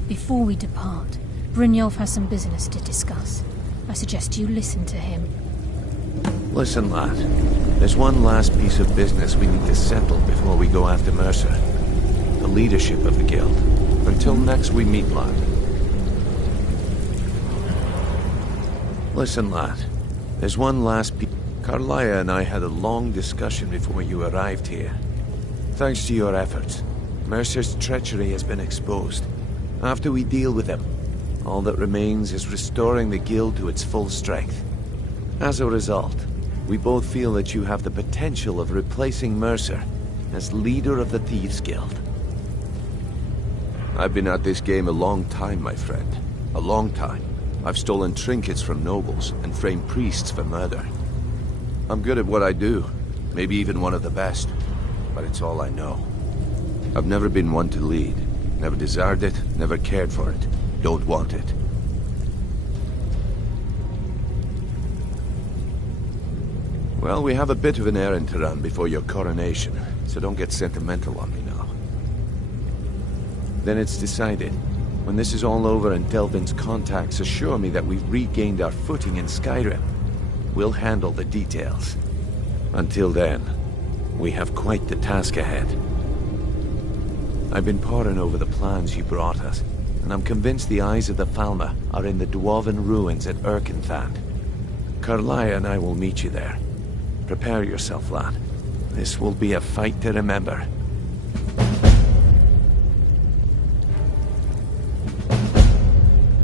Before we depart, Brynjolf has some business to discuss. I suggest you listen to him. Listen, lad. There's one last piece of business we need to settle before we go after Mercer. The leadership of the Guild. Until next we meet, lad. Listen, lad. There's one last piece. Carlia and I had a long discussion before you arrived here. Thanks to your efforts, Mercer's treachery has been exposed. After we deal with him, all that remains is restoring the Guild to its full strength. As a result, we both feel that you have the potential of replacing Mercer as leader of the Thieves' Guild. I've been at this game a long time, my friend. A long time. I've stolen trinkets from nobles and framed priests for murder. I'm good at what I do, maybe even one of the best, but it's all I know. I've never been one to lead. Never desired it, never cared for it. Don't want it. Well, we have a bit of an errand to run before your coronation, so don't get sentimental on me now. Then it's decided. When this is all over and Delvin's contacts assure me that we've regained our footing in Skyrim, we'll handle the details. Until then, we have quite the task ahead. I've been poring over the plans you brought us, and I'm convinced the eyes of the Falmer are in the Dwarven ruins at Erkenthand. Carlia and I will meet you there. Prepare yourself, lad. This will be a fight to remember.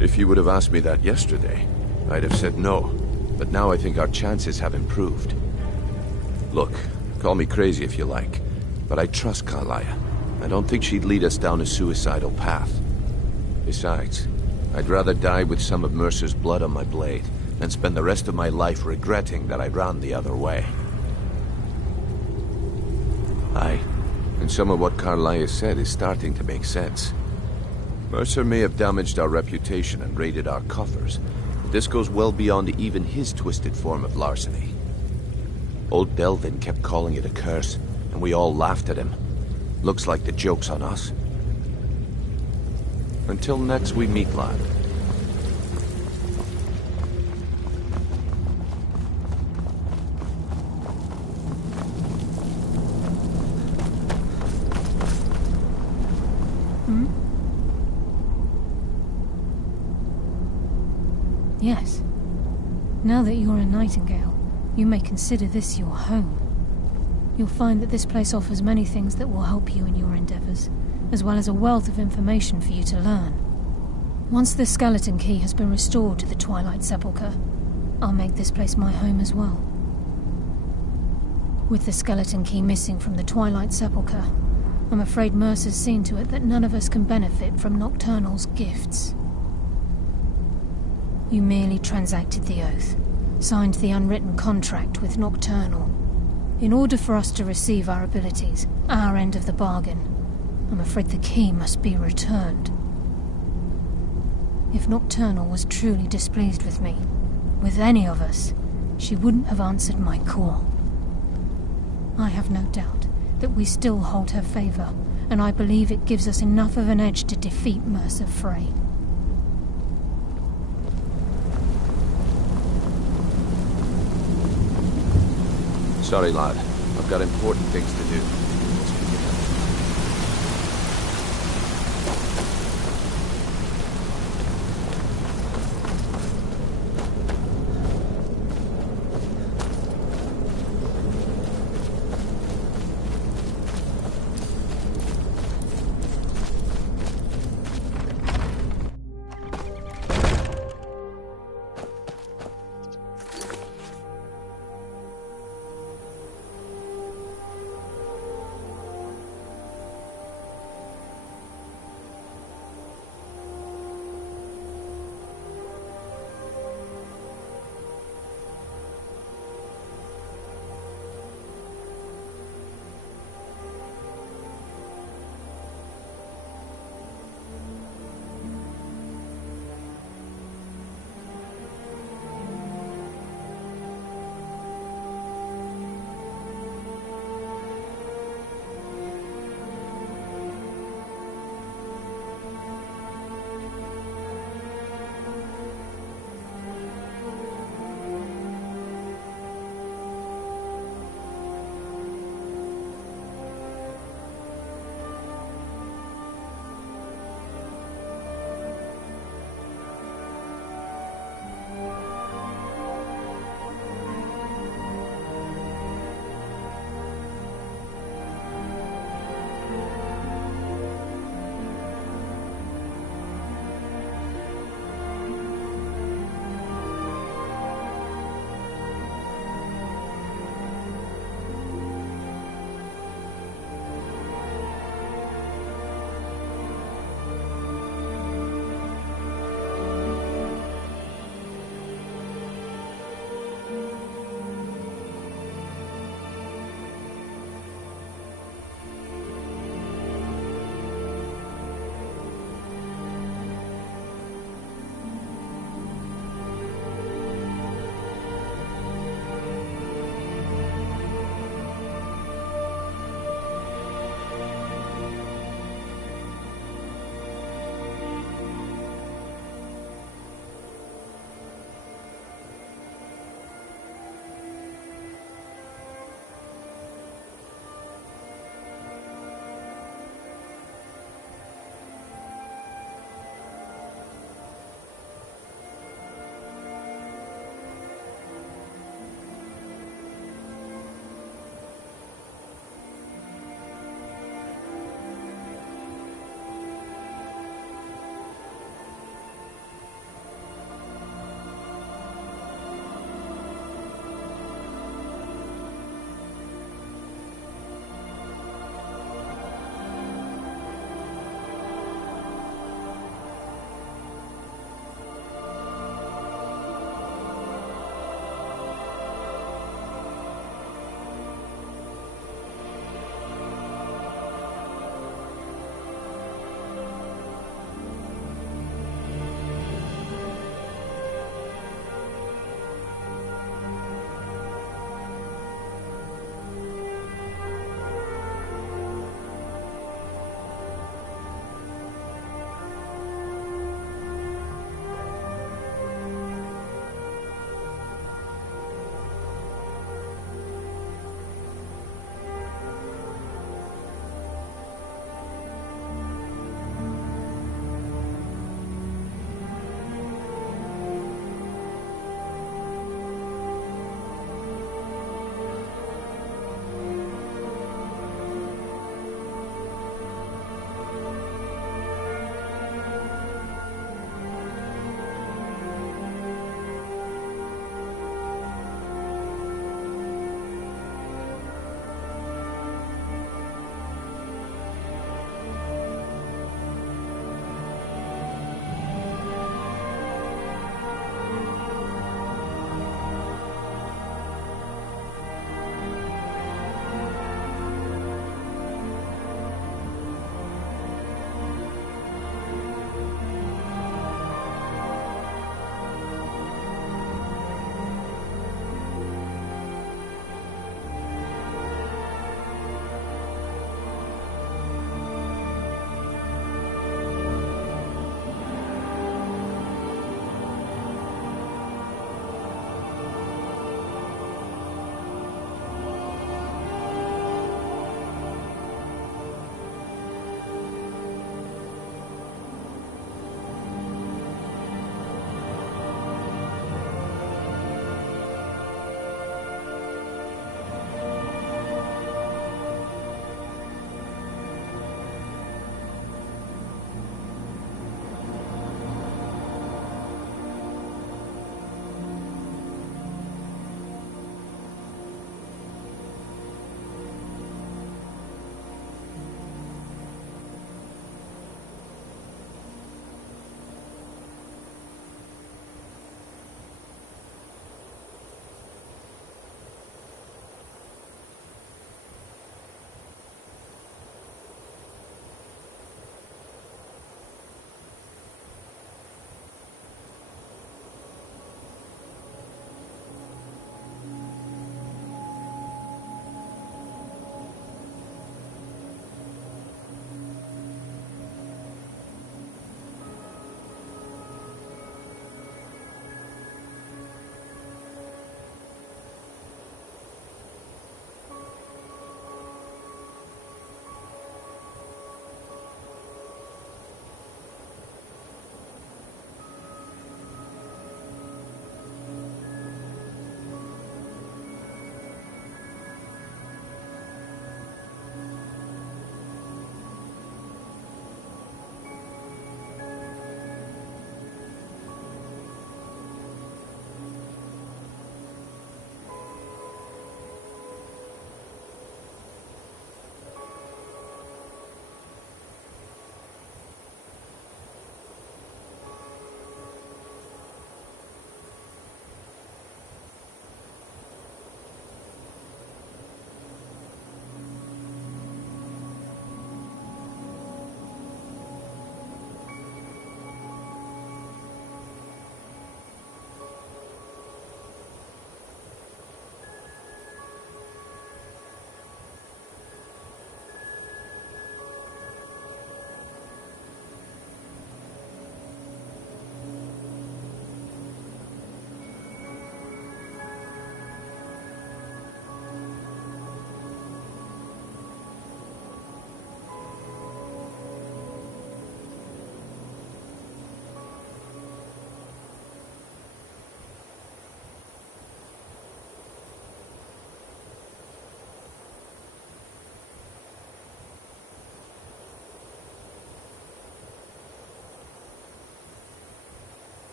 If you would have asked me that yesterday, I'd have said no. But now I think our chances have improved. Look, call me crazy if you like, but I trust Carlia. I don't think she'd lead us down a suicidal path. Besides, I'd rather die with some of Mercer's blood on my blade than spend the rest of my life regretting that I ran the other way. Aye, and some of what Carlia said is starting to make sense. Mercer may have damaged our reputation and raided our coffers, but this goes well beyond even his twisted form of larceny. Old Delvin kept calling it a curse, and we all laughed at him. Looks like the joke's on us. Until next we meet, lad. Yes. Now that you're a Nightingale, you may consider this your home. You'll find that this place offers many things that will help you in your endeavors, as well as a wealth of information for you to learn. Once the skeleton key has been restored to the Twilight Sepulchre, I'll make this place my home as well. With the skeleton key missing from the Twilight Sepulchre, I'm afraid Mercer's seen to it that none of us can benefit from Nocturnal's gifts. You merely transacted the oath, signed the unwritten contract with Nocturnal. In order for us to receive our abilities, our end of the bargain, I'm afraid the key must be returned. If Nocturnal was truly displeased with me, with any of us, she wouldn't have answered my call. I have no doubt that we still hold her favor, and I believe it gives us enough of an edge to defeat Mercer Frey. Sorry, lad. I've got important things to do.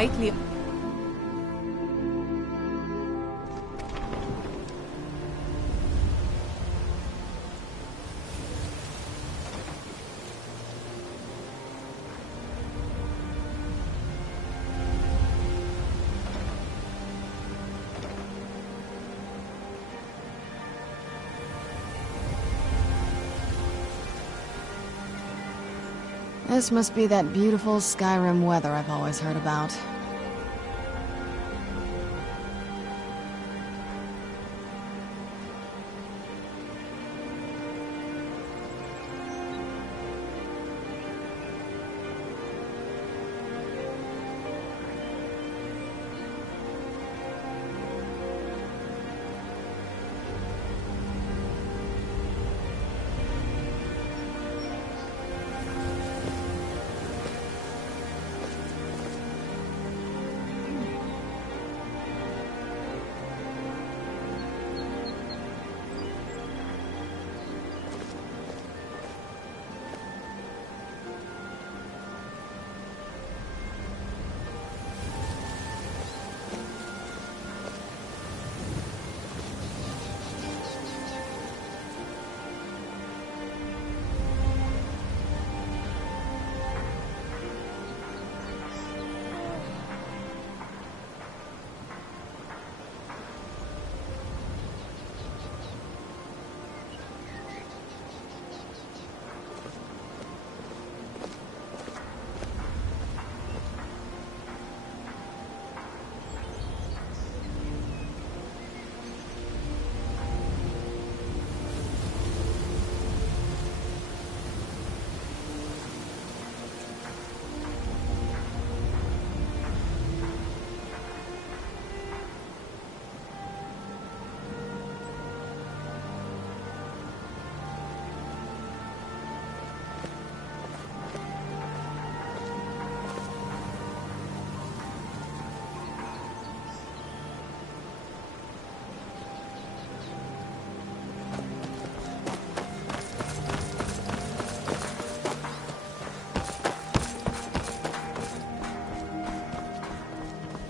lightly... This must be that beautiful Skyrim weather I've always heard about.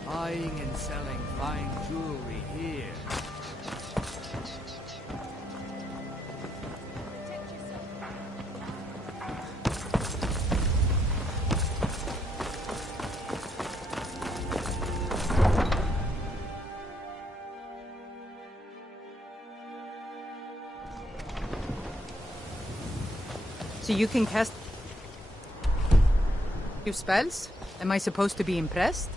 Buying and selling fine jewelry here. So you can cast... your spells? Am I supposed to be impressed?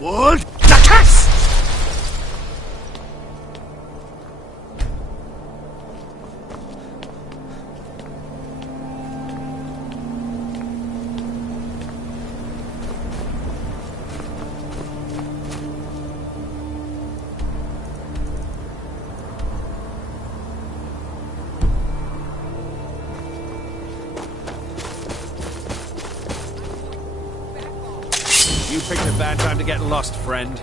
What? Lakas! You picked a bad time to get lost, friend.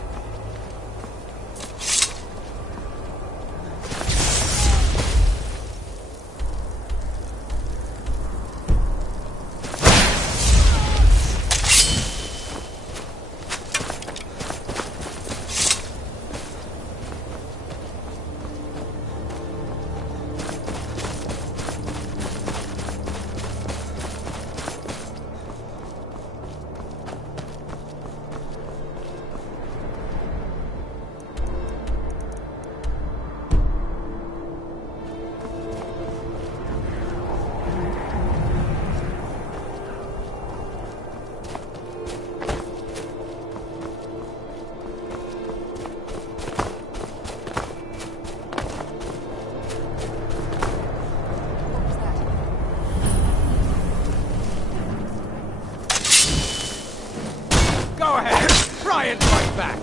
Go ahead! Try and fight back!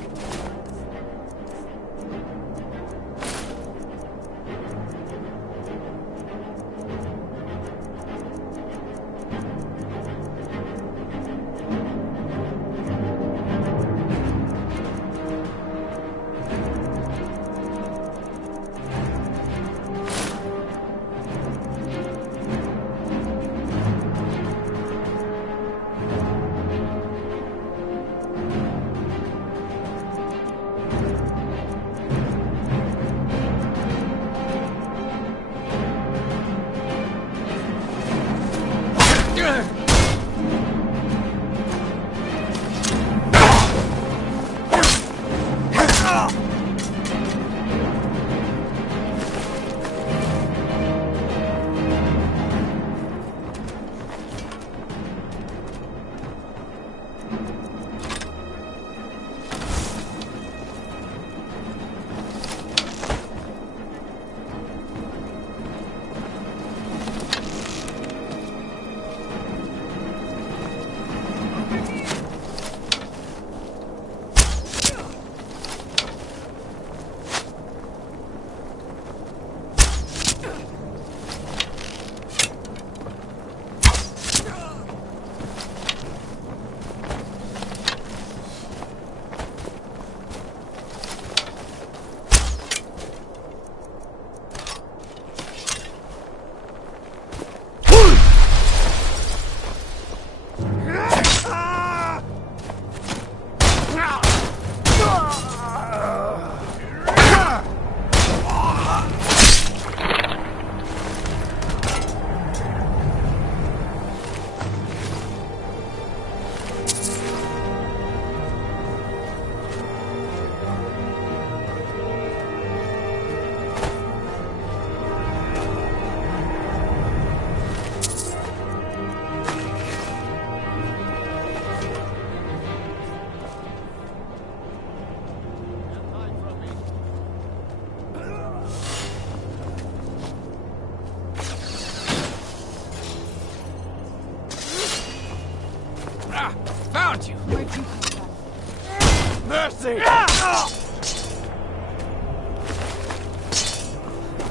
Found you! Where'd you come from? Mercy!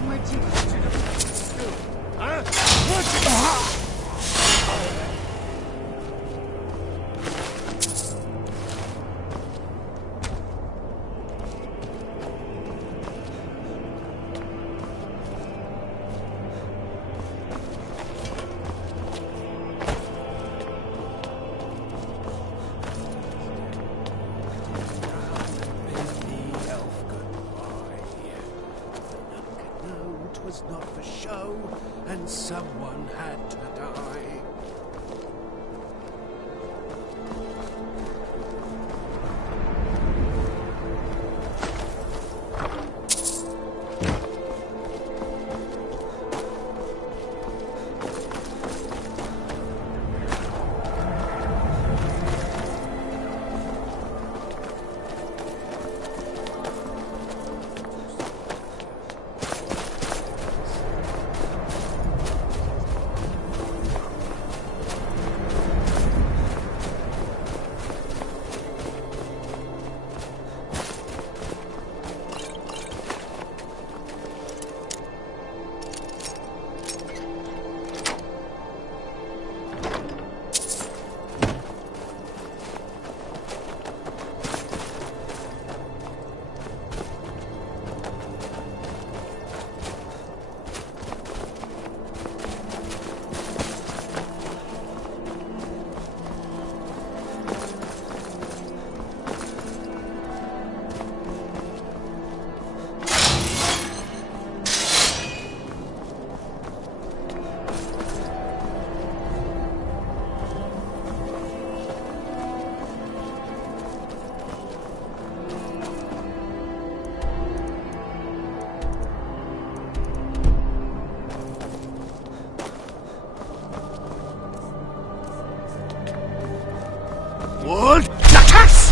Where'd you What? Yes!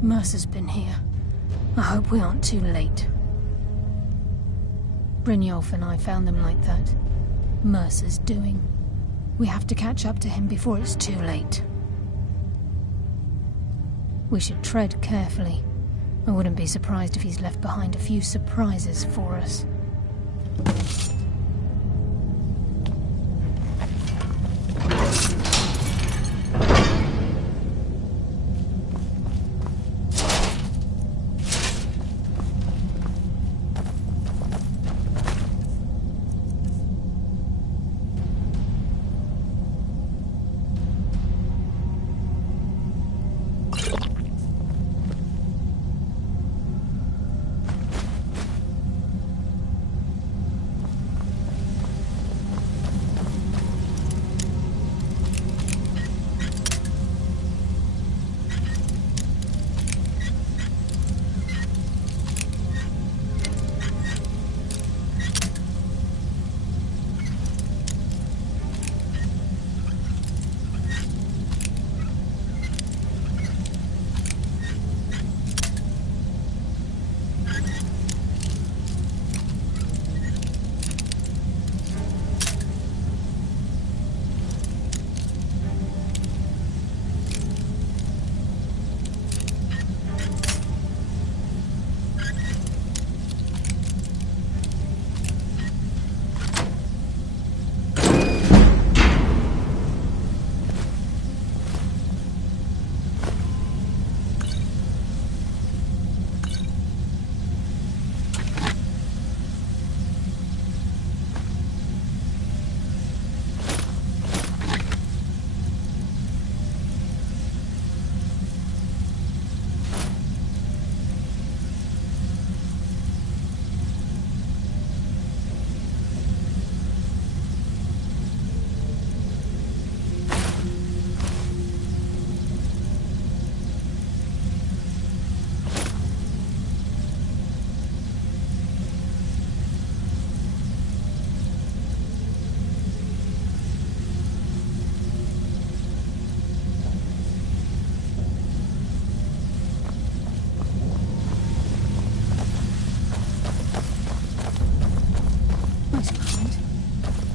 Mercer's been here. I hope we aren't too late. Brynjolf and I found them like that. Mercer's doing. We have to catch up to him before it's too late. We should tread carefully. I wouldn't be surprised if he's left behind a few surprises for us.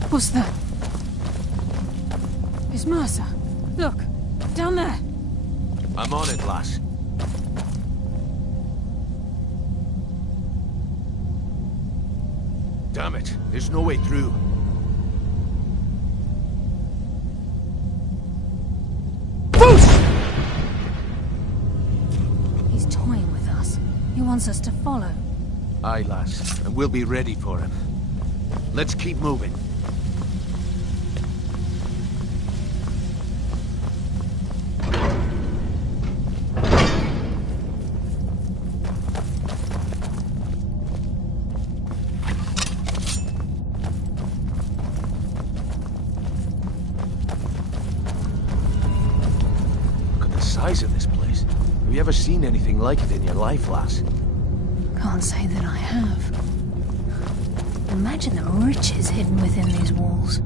What's that? It's Mercer. Look, down there. I'm on it, lass. Damn it, there's no way through. He's toying with us. He wants us to follow. Aye, lass, and we'll be ready for him. Let's keep moving. Size of this place. Have you ever seen anything like it in your life, lass? Can't say that I have. Imagine the riches hidden within these walls.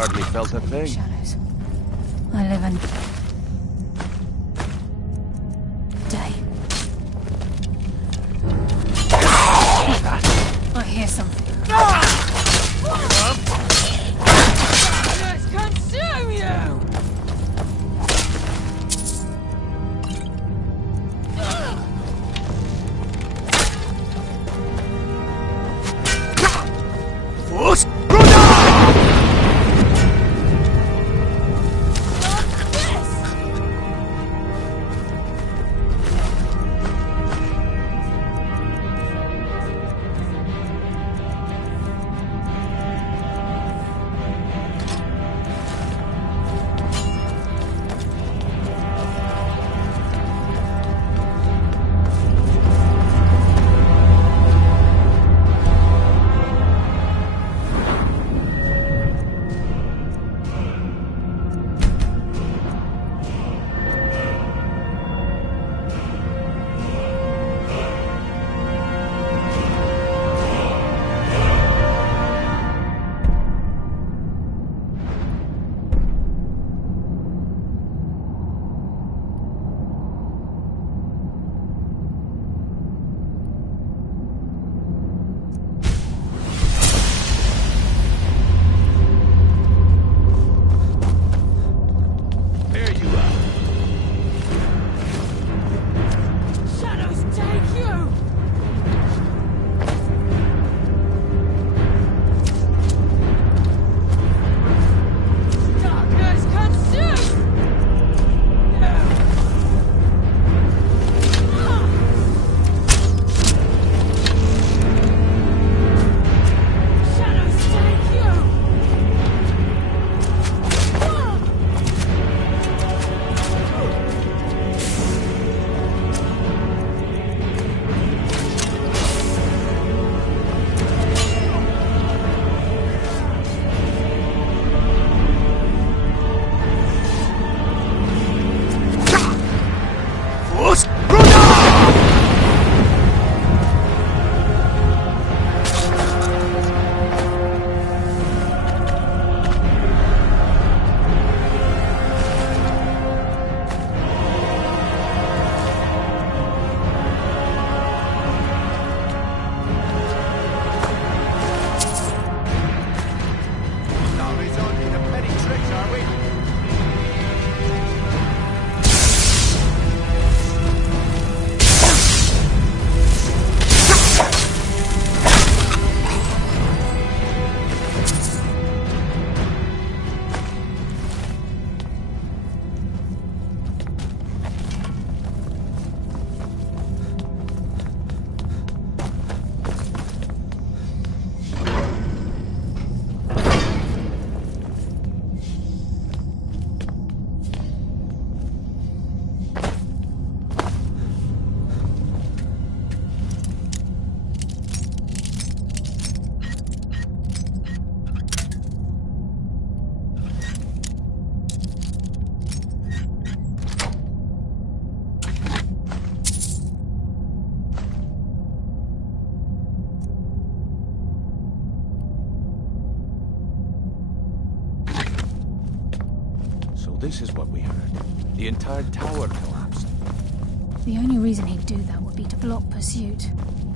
hardly felt a thing. Shadows. I live in... day. I hear something. Let's consume you! This is what we heard. The entire tower collapsed. The only reason he'd do that would be to block pursuit.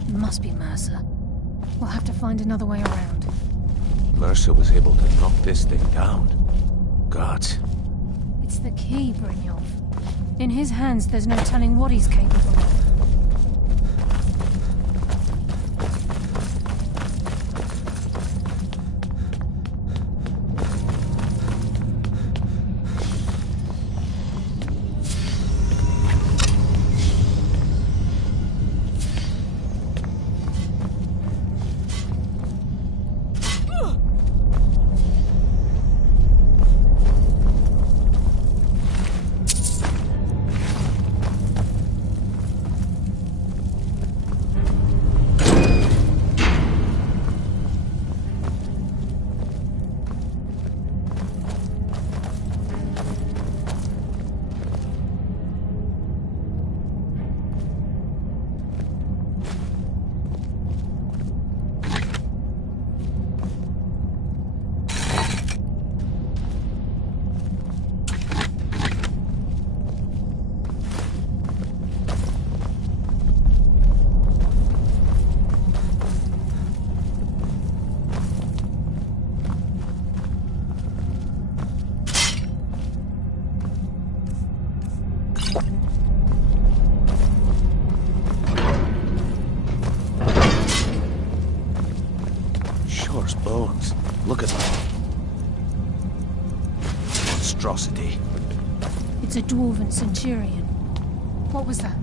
It must be Mercer. We'll have to find another way around. Mercer was able to knock this thing down. Gods. It's the key, Brynjolf. In his hands, there's no telling what he's capable of. bones. Look at them. Monstrosity. It's a dwarven centurion. What was that?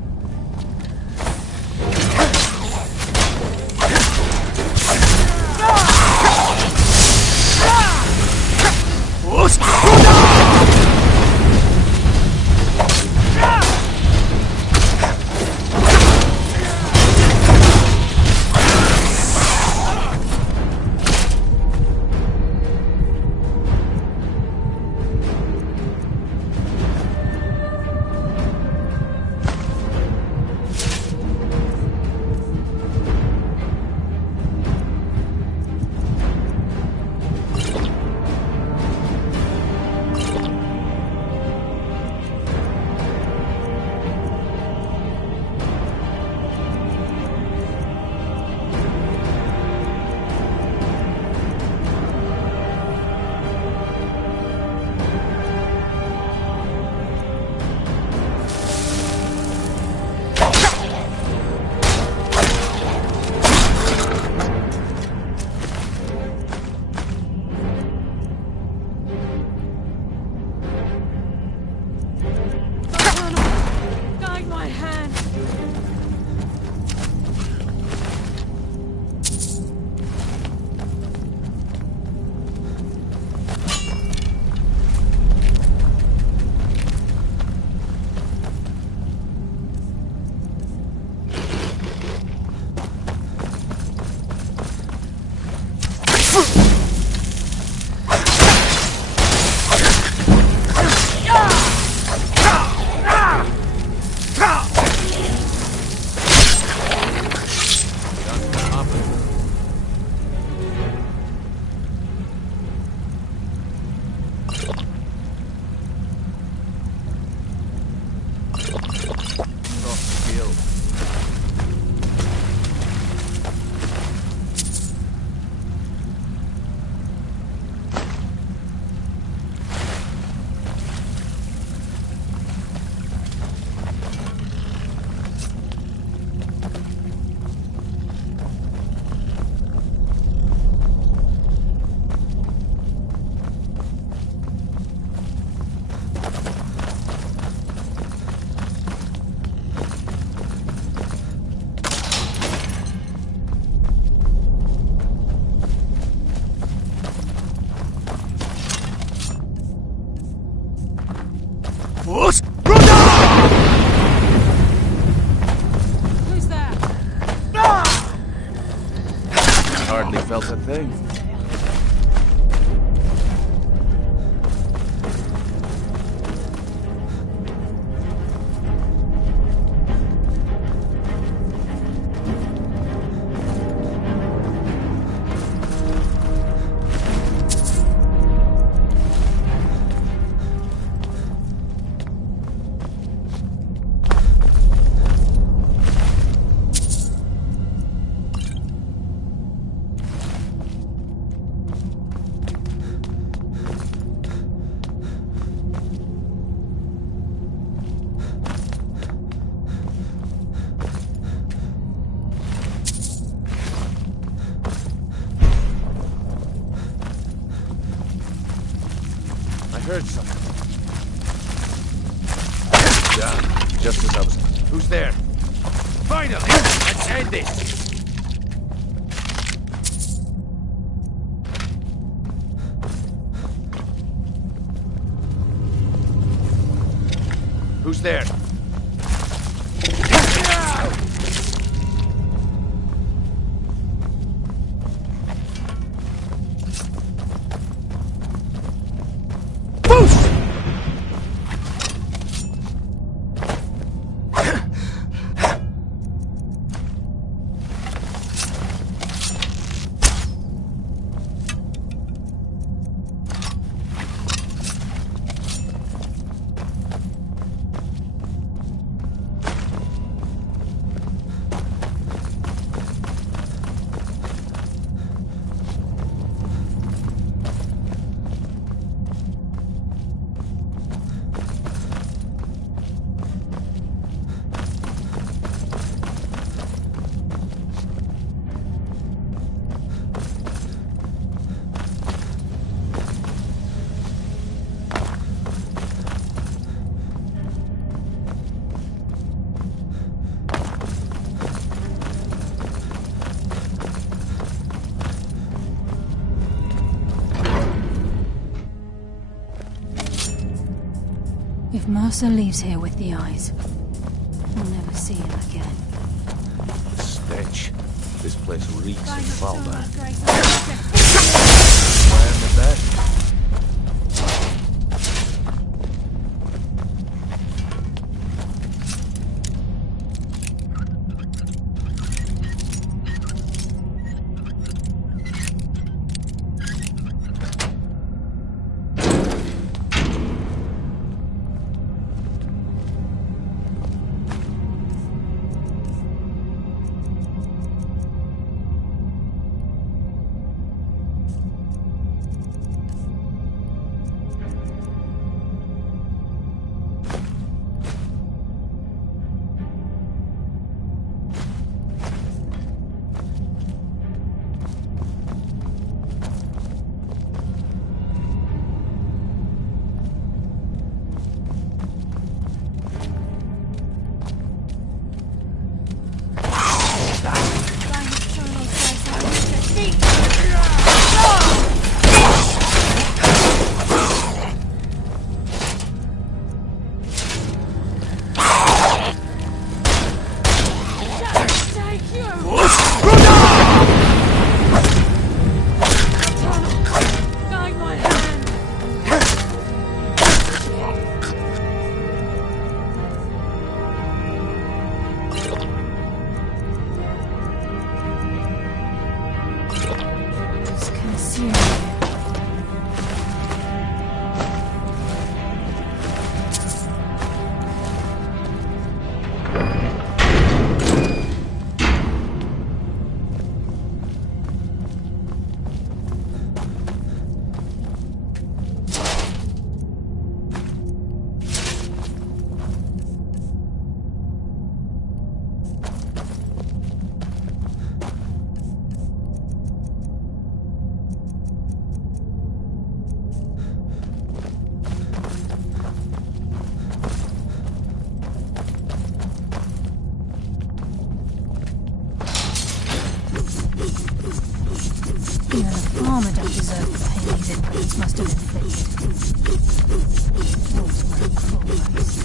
Who's that? Hardly felt a thing. Heard something. Yeah, just as I was... Who's there? Finally! Let's end this! Who's there? If Mercer leaves here with the eyes, we'll never see him again. Stench. This place reeks of foul. Why in the back? Even a farmer don't deserve the pain these imprints must have inflicted. Wolves were a cruel race.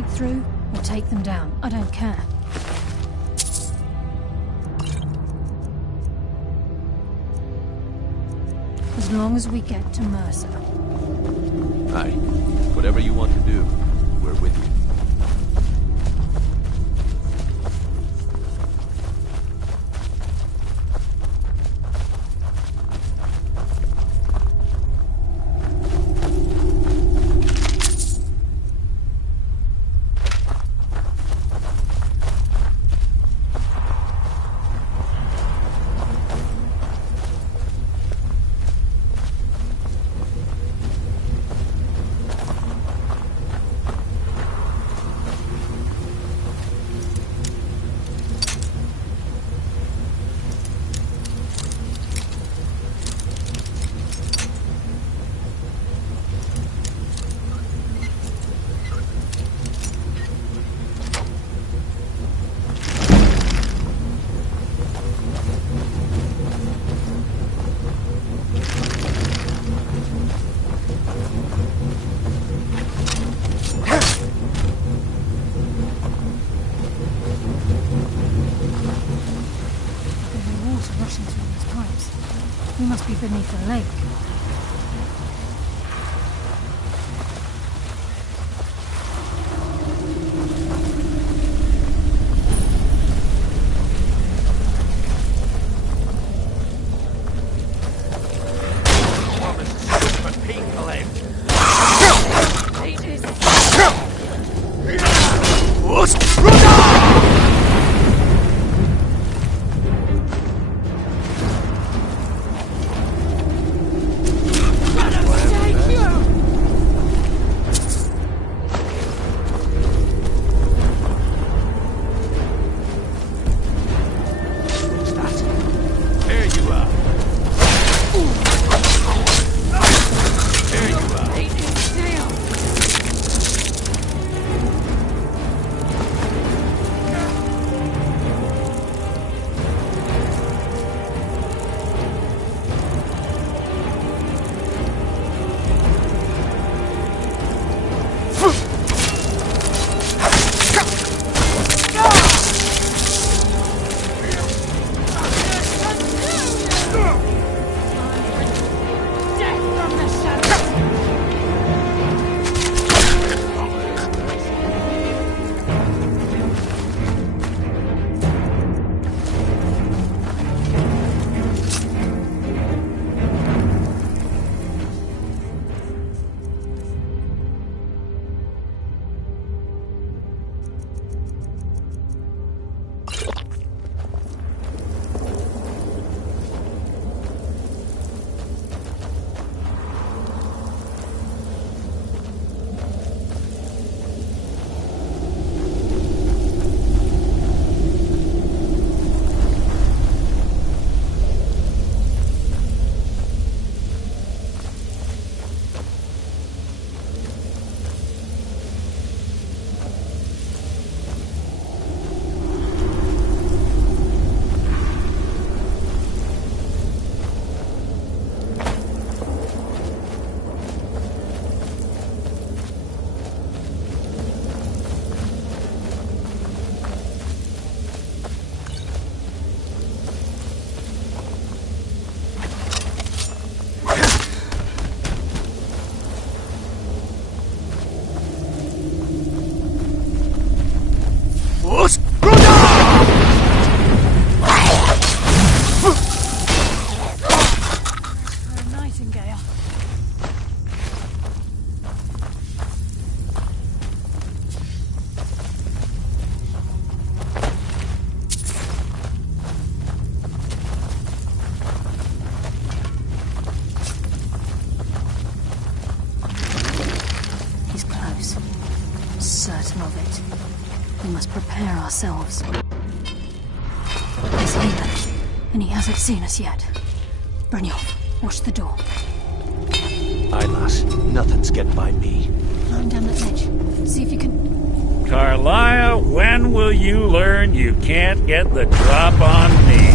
sneak through or take them down. I don't care. As long as we get to Mercer. Aye. Whatever you want to do, we're with you. We must be beneath a lake. Certain of it. We must prepare ourselves. He's here, and he hasn't seen us yet. Brynjolf, watch the door. Aye, lass. Nothing's getting by me. Climb down that ledge. See if you can... Carlisle, when will you learn you can't get the drop on me?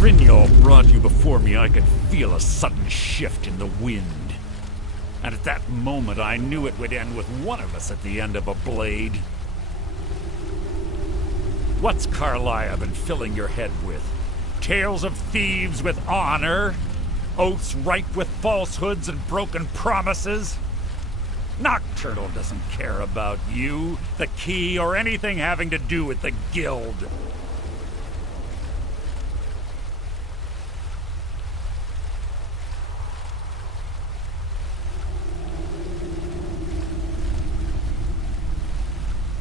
Brynjol brought you before me, I could feel a sudden shift in the wind. And at that moment, I knew it would end with one of us at the end of a blade. What's Carlisle been filling your head with? Tales of thieves with honor? Oaths ripe with falsehoods and broken promises? Nocturnal doesn't care about you, the key, or anything having to do with the guild.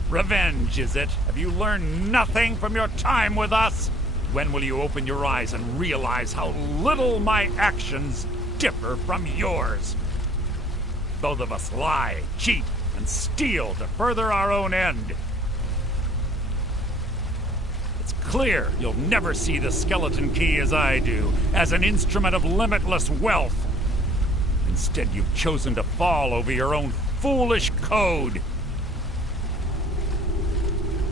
Revenge, is it? Have you learned nothing from your time with us? When will you open your eyes and realize how little my actions differ from yours? Both of us lie, cheat, and steal to further our own end. It's clear you'll never see the skeleton key as I do, as an instrument of limitless wealth. Instead, you've chosen to fall over your own foolish code.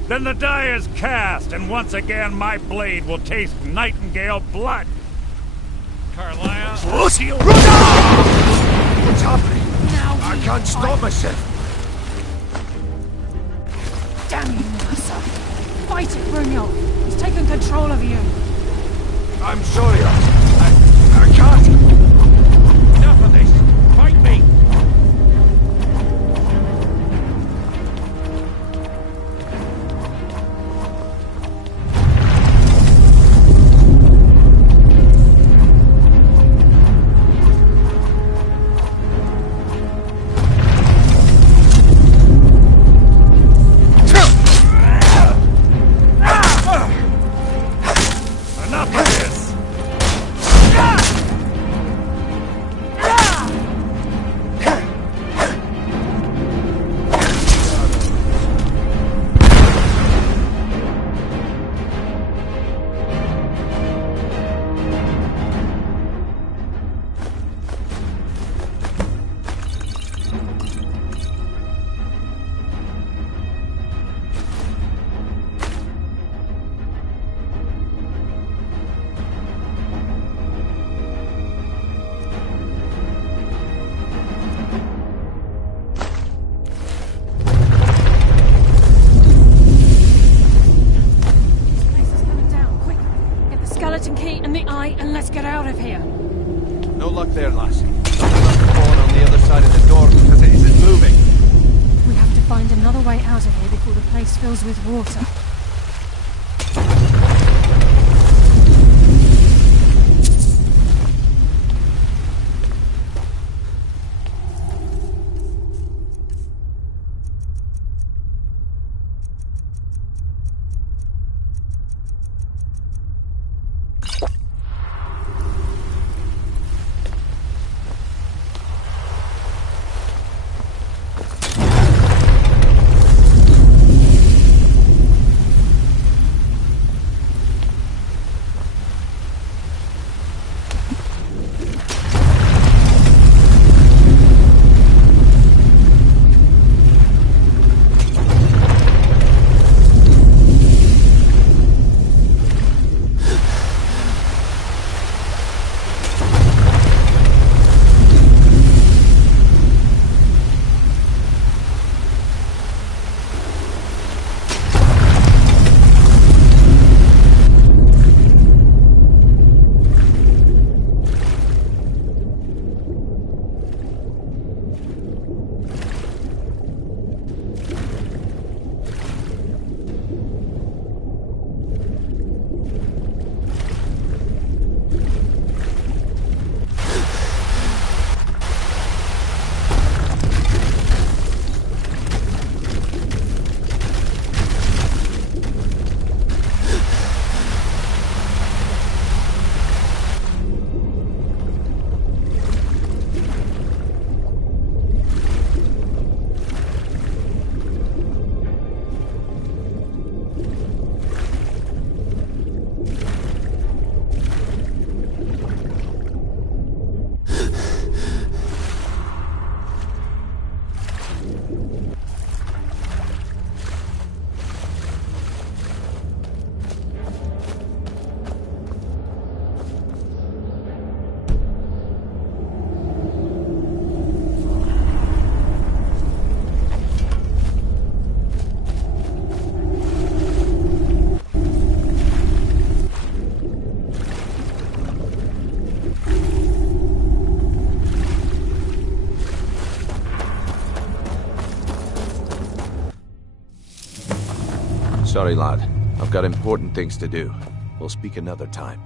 Then the die is cast, and once again my blade will taste Nightingale blood. Carlisle, seal. What's happening? I can't stop myself. Damn you, Mercer. Fight it, Brynjol. He's taken control of you. I'm sorry, I can't. Enough of this. Fight me. And let's get out of here. No luck there, lassie. Nothing like the phone on the other side of the door because it isn't moving. We have to find another way out of here before the place fills with water. Sorry, lad. I've got important things to do. We'll speak another time.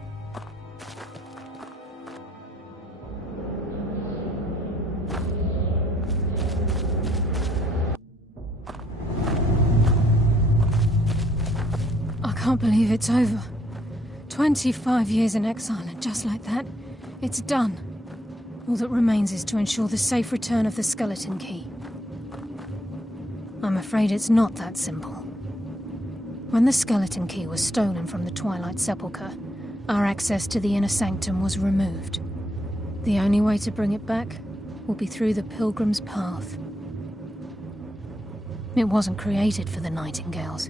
I can't believe it's over. 25 years in exile, and just like that, it's done. All that remains is to ensure the safe return of the skeleton key. I'm afraid it's not that simple. When the skeleton key was stolen from the Twilight Sepulchre, our access to the inner sanctum was removed. The only way to bring it back will be through the Pilgrim's Path. It wasn't created for the Nightingales.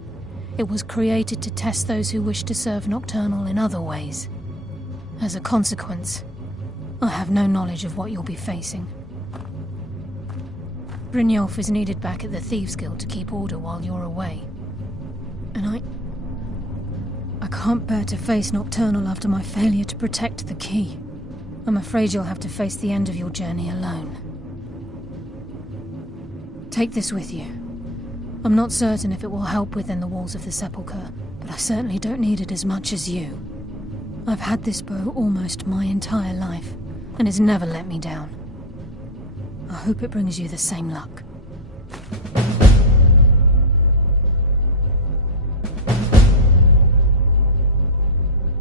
It was created to test those who wish to serve Nocturnal in other ways. As a consequence, I have no knowledge of what you'll be facing. Brynjolf is needed back at the Thieves' Guild to keep order while you're away. And I can't bear to face Nocturnal after my failure to protect the key. I'm afraid you'll have to face the end of your journey alone. Take this with you. I'm not certain if it will help within the walls of the Sepulchre, but I certainly don't need it as much as you. I've had this bow almost my entire life, and it's never let me down. I hope it brings you the same luck.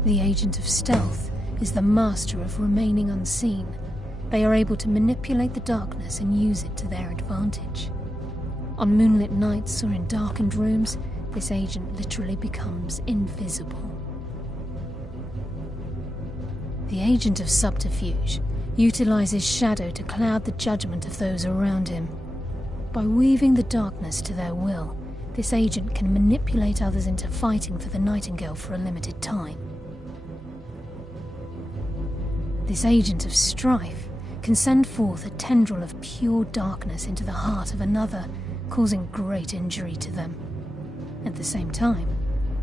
The Agent of Stealth is the master of remaining unseen. They are able to manipulate the darkness and use it to their advantage. On moonlit nights or in darkened rooms, this agent literally becomes invisible. The Agent of Subterfuge utilizes shadow to cloud the judgment of those around him. By weaving the darkness to their will, this agent can manipulate others into fighting for the Nightingale for a limited time. This Agent of Strife can send forth a tendril of pure darkness into the heart of another, causing great injury to them. At the same time,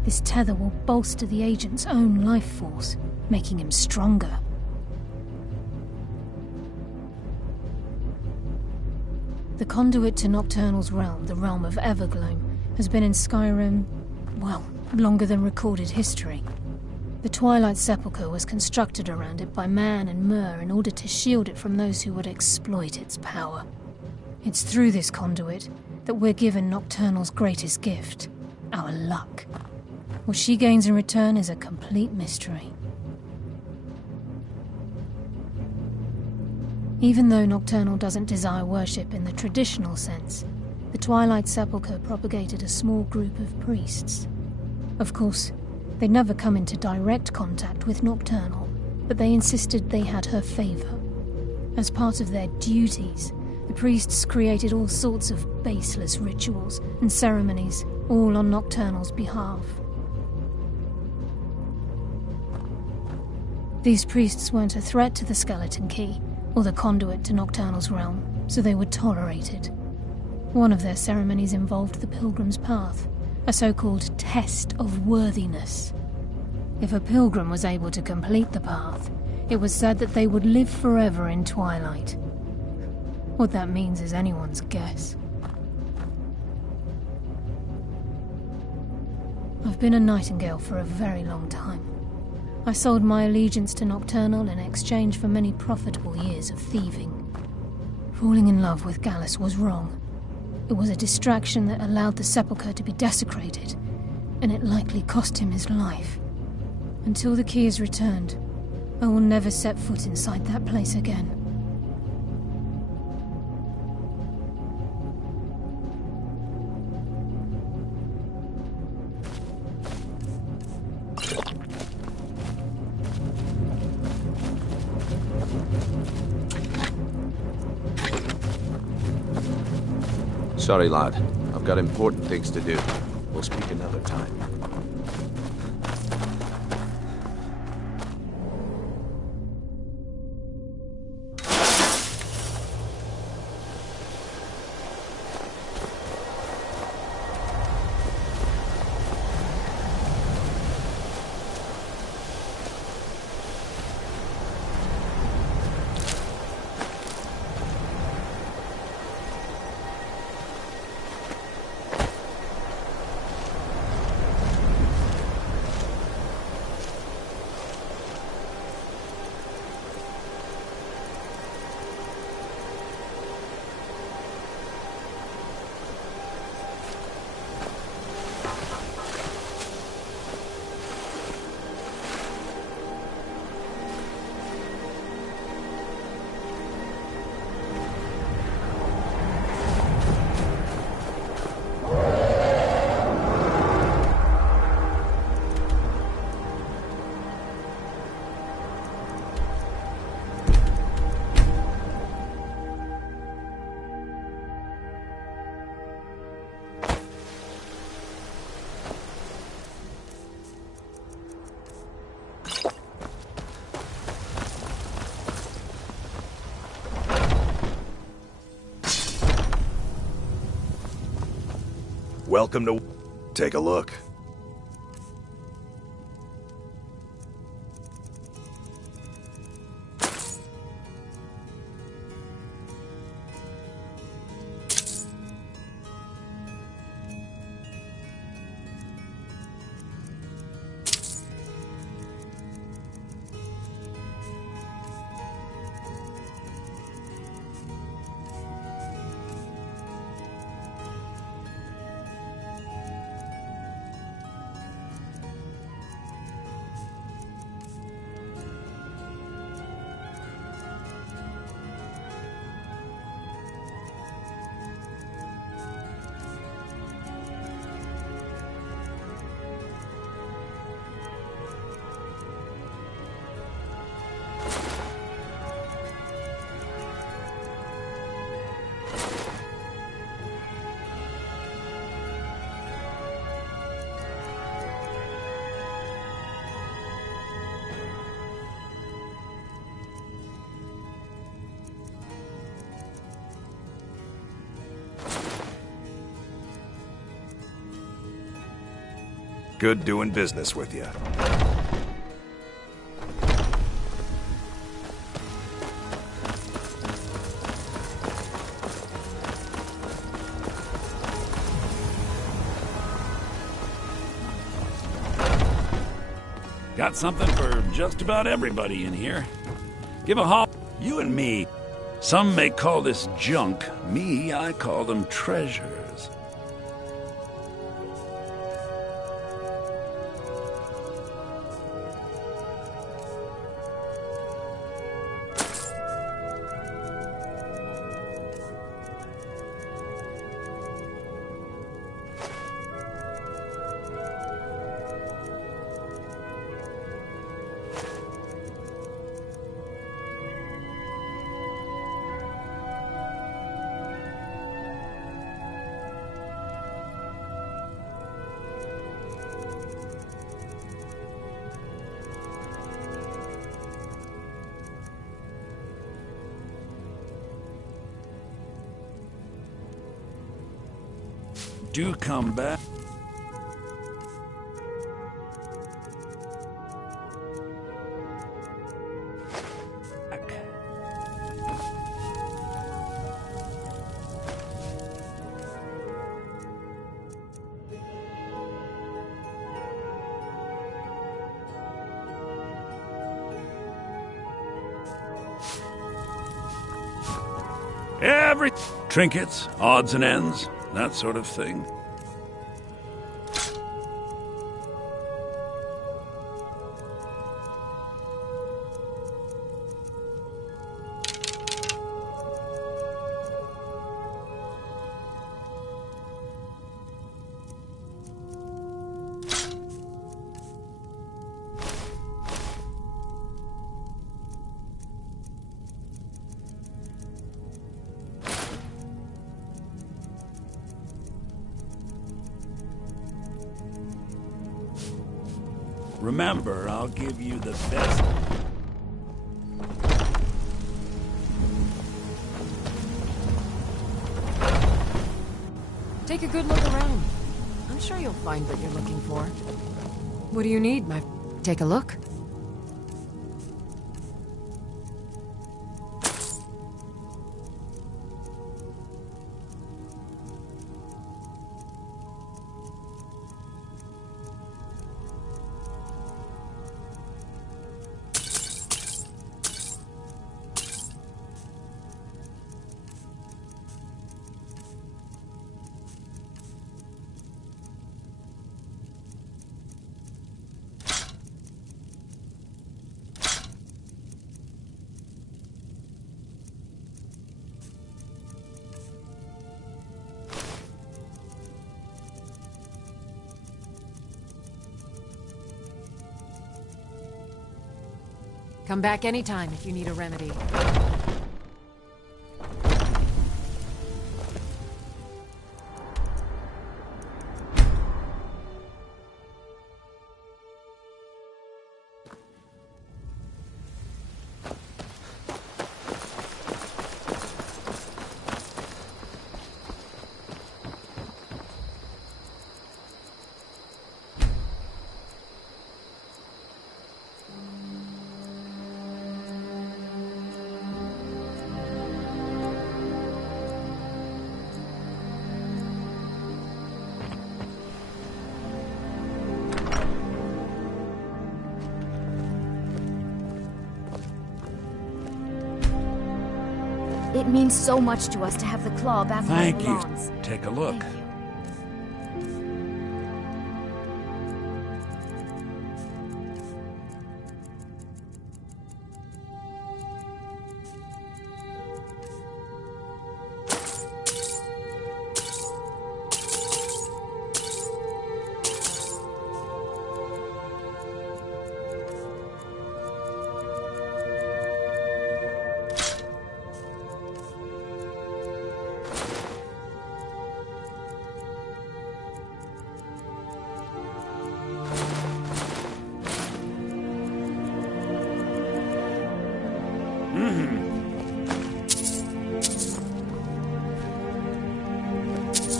this tether will bolster the agent's own life force, making him stronger. The conduit to Nocturnal's realm, the realm of Evergloam, has been in Skyrim, well, longer than recorded history. The Twilight Sepulchre was constructed around it by man and Myr in order to shield it from those who would exploit its power. It's through this conduit that we're given Nocturnal's greatest gift, our luck. What she gains in return is a complete mystery. Even though Nocturnal doesn't desire worship in the traditional sense, the Twilight Sepulchre propagated a small group of priests. Of course, they never come into direct contact with Nocturnal, but they insisted they had her favor. As part of their duties, the priests created all sorts of baseless rituals and ceremonies, all on Nocturnal's behalf. These priests weren't a threat to the Skeleton Key, or the conduit to Nocturnal's realm, so they were tolerated. One of their ceremonies involved the Pilgrim's Path, a so-called test of worthiness. If a pilgrim was able to complete the path, it was said that they would live forever in Twilight. What that means is anyone's guess. I've been a Nightingale for a very long time. I sold my allegiance to Nocturnal in exchange for many profitable years of thieving. Falling in love with Gallus was wrong. It was a distraction that allowed the Sepulchre to be desecrated, and it likely cost him his life. Until the key is returned, I will never set foot inside that place again. Sorry, lad. I've got important things to do. We'll speak another time. Welcome to... Take a look. Good doing business with you. Got something for just about everybody in here. Give a haul. You and me. Some may call this junk. Me, I call them treasures. Do come back. Every trinkets, odds and ends, that sort of thing. Remember, I'll give you the best. Take a good look around. I'm sure you'll find what you're looking for. What do you need, my... Take a look. Come back anytime if you need a remedy. It means so much to us to have the claw back where it Thank you. belongs. Take a look.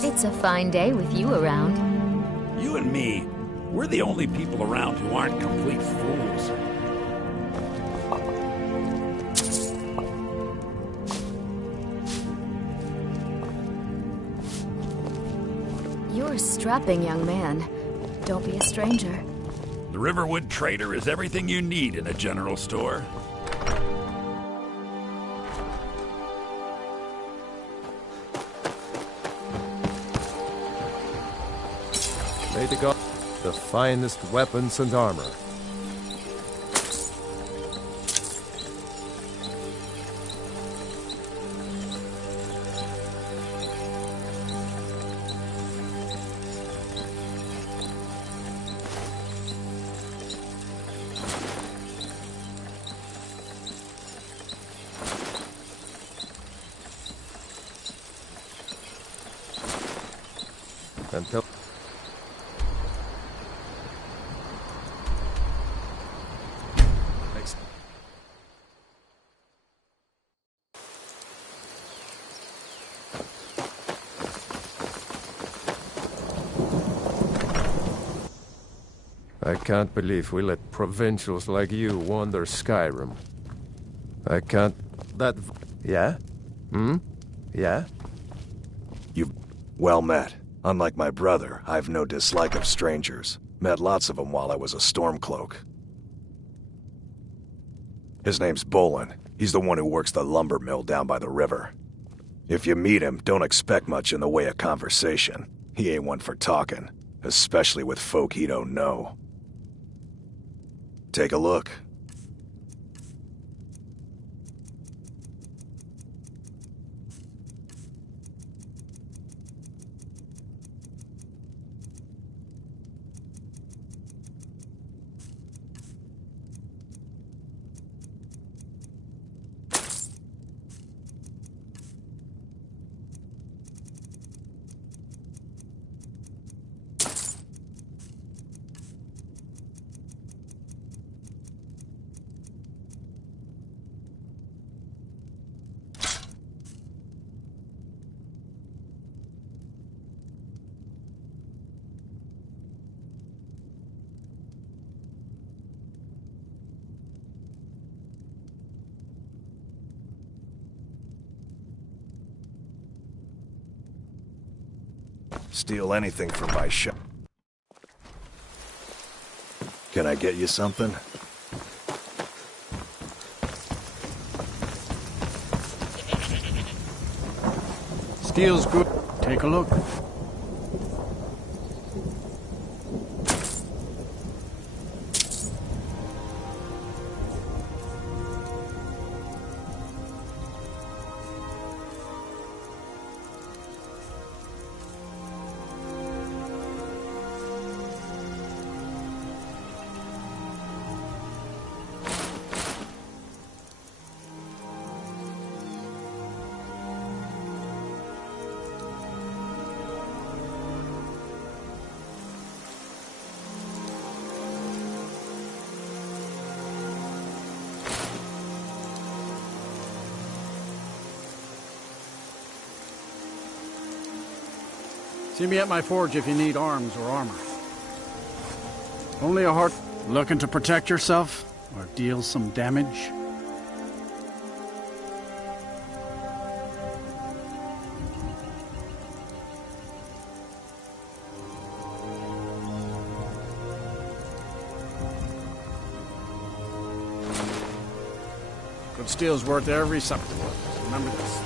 It's a fine day with you around. You and me, we're the only people around who aren't complete fools. You're a strapping young man. Don't be a stranger. The Riverwood Trader is everything you need in a general store. May the god the finest weapons and armor. Until I can't believe we let provincials like you wander Skyrim. I can't... Yeah? Yeah? You've well met. Unlike my brother, I've no dislike of strangers. Met lots of them while I was a Stormcloak. His name's Bolin. He's the one who works the lumber mill down by the river. If you meet him, don't expect much in the way of conversation. He ain't one for talking, especially with folk he don't know. Take a look. Steal anything from my shop. Can I get you something? Steel's good. Take a look. See me at my forge if you need arms or armor. Only a heart looking to protect yourself or deal some damage. Good steel's worth every supper. Remember this.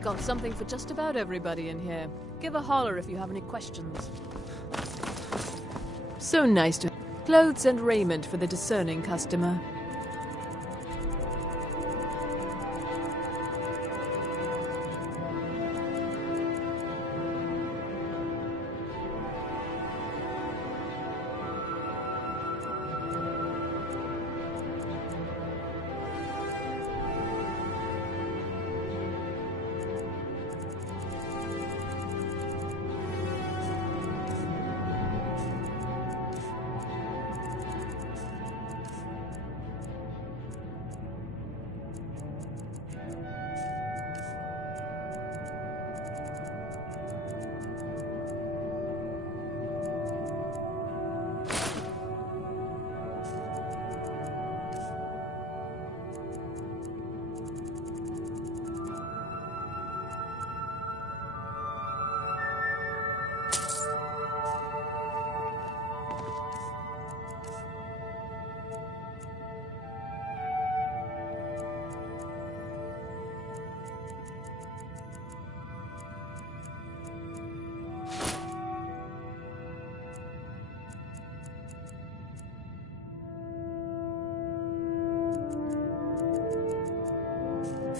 Got something for just about everybody in here. Give a holler if you have any questions. So nice to... Clothes and raiment for the discerning customer.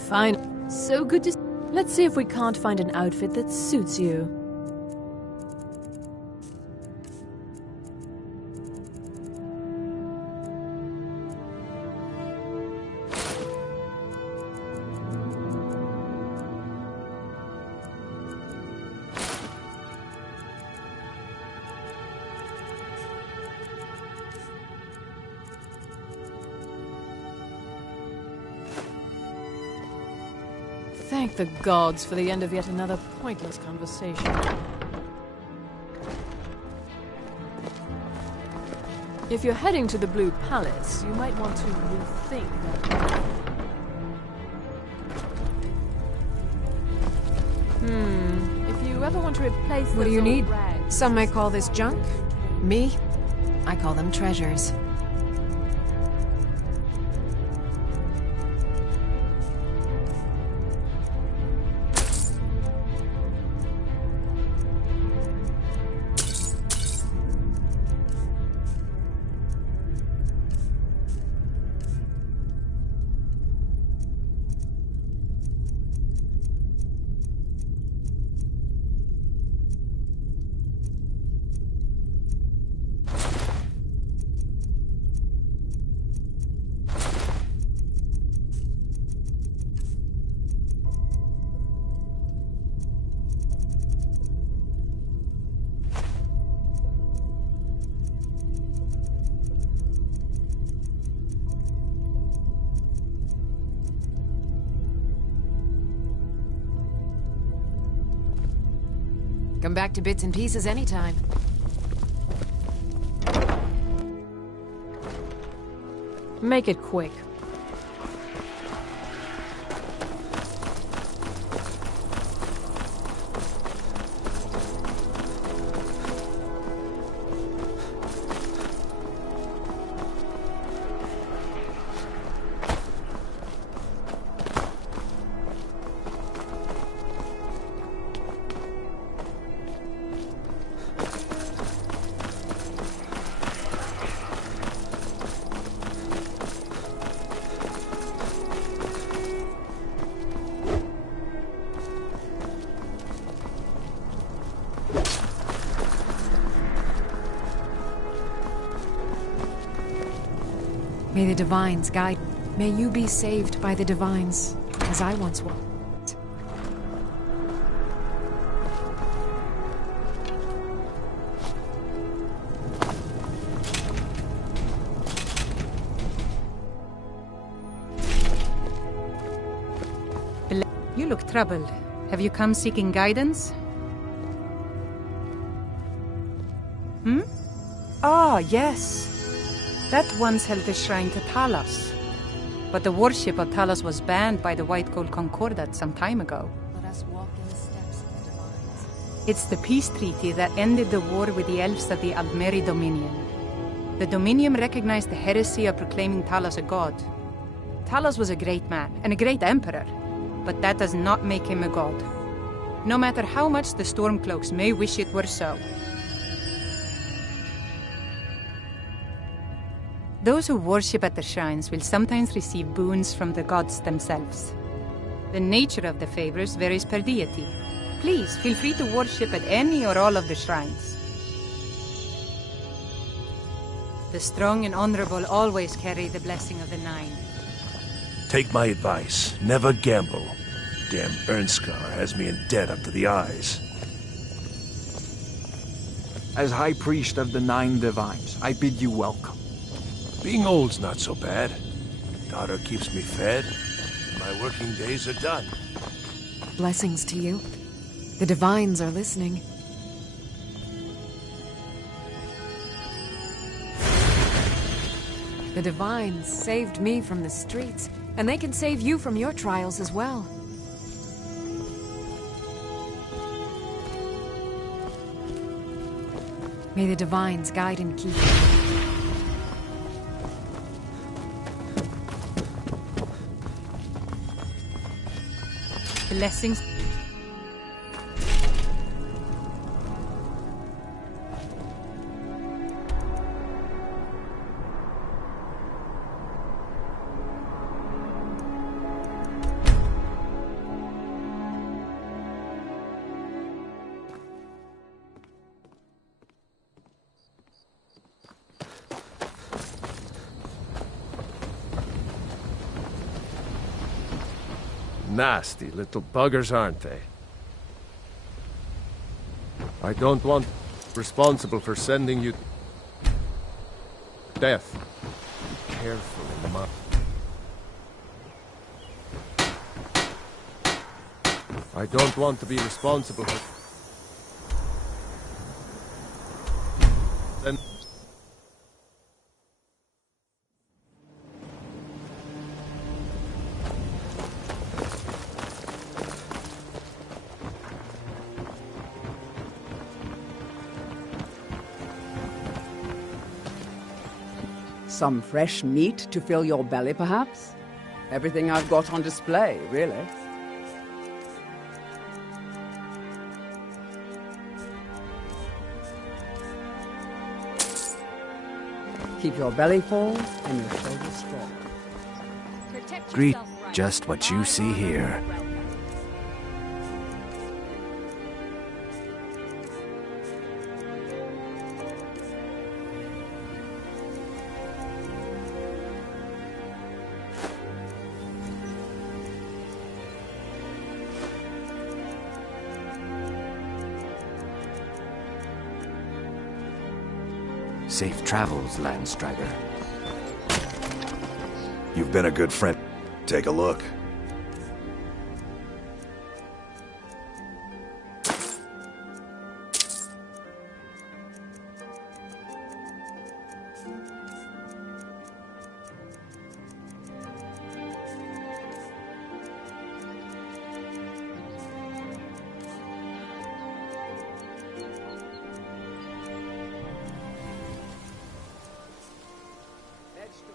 Fine. So good to... Let's see if we can't find an outfit that suits you. Thank the gods for the end of yet another pointless conversation. If you're heading to the Blue Palace, you might want to rethink that. If you ever want to replace What do those you old need? rags- Some may call this junk. Me? I call them treasures. Come back to bits and pieces anytime. Make it quick. May the Divines guide. May you be saved by the Divines, as I once was. You look troubled. Have you come seeking guidance? Ah, yes. That once held the shrine to Talos. But the worship of Talos was banned by the White Gold Concordat some time ago. Let us walk in the steps of the Divines. It's the peace treaty that ended the war with the elves of the Aldmeri Dominion. The Dominion recognized the heresy of proclaiming Talos a god. Talos was a great man and a great emperor, but that does not make him a god. No matter how much the Stormcloaks may wish it were so. Those who worship at the shrines will sometimes receive boons from the gods themselves. The nature of the favors varies per deity. Please, feel free to worship at any or all of the shrines. The strong and honorable always carry the blessing of the Nine. Take my advice. Never gamble. Damn Uhnngh has me in debt up to the eyes. As High Priest of the Nine Divines, I bid you welcome. Being old's not so bad. Daughter keeps me fed, and my working days are done. Blessings to you. The Divines are listening. The Divines saved me from the streets, and they can save you from your trials as well. May the Divines guide and keep you. Blessings. Nasty little buggers, aren't they? I don't want responsible for sending you death. Be careful, Ma. I don't want to be responsible for... Then... Some fresh meat to fill your belly, perhaps? Everything I've got on display, really. Keep your belly full and your shoulders strong. Greet just what you see here. Safe travels, Landstrider. You've been a good friend. Take a look.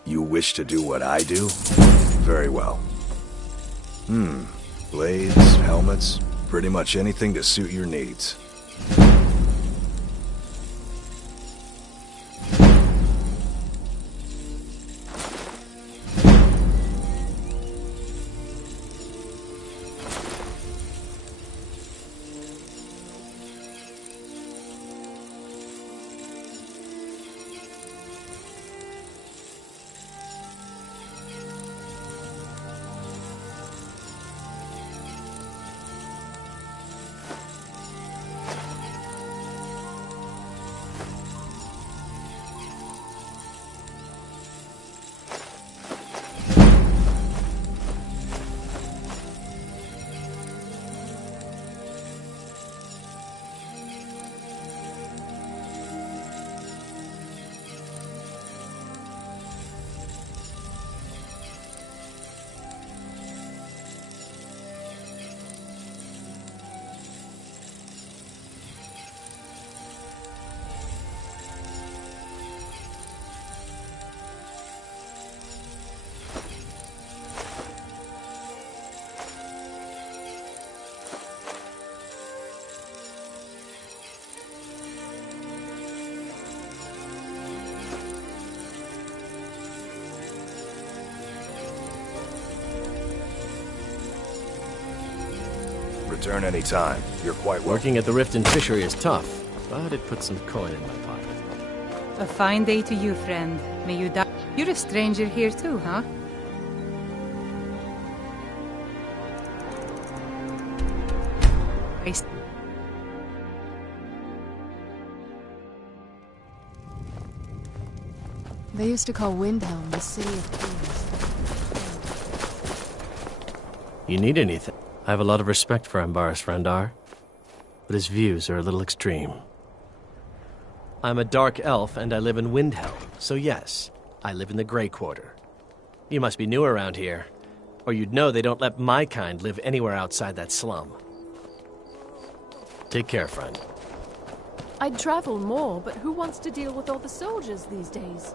You wish to do what I do? Very well. Blades, helmets, pretty much anything to suit your needs. Return any time. You're quite welcome. Working at the Rift and Fishery is tough, but it puts some coin in my pocket. A fine day to you, friend. May you die. You're a stranger here too, huh? They used to call Uhnngh the City of Kings. You need anything? I have a lot of respect for Ambaris Randar, but his views are a little extreme. I'm a dark elf and I live in Uhnngh, so yes, I live in the Grey Quarter. You must be new around here, or you'd know they don't let my kind live anywhere outside that slum. Take care, friend. I'd travel more, but who wants to deal with all the soldiers these days?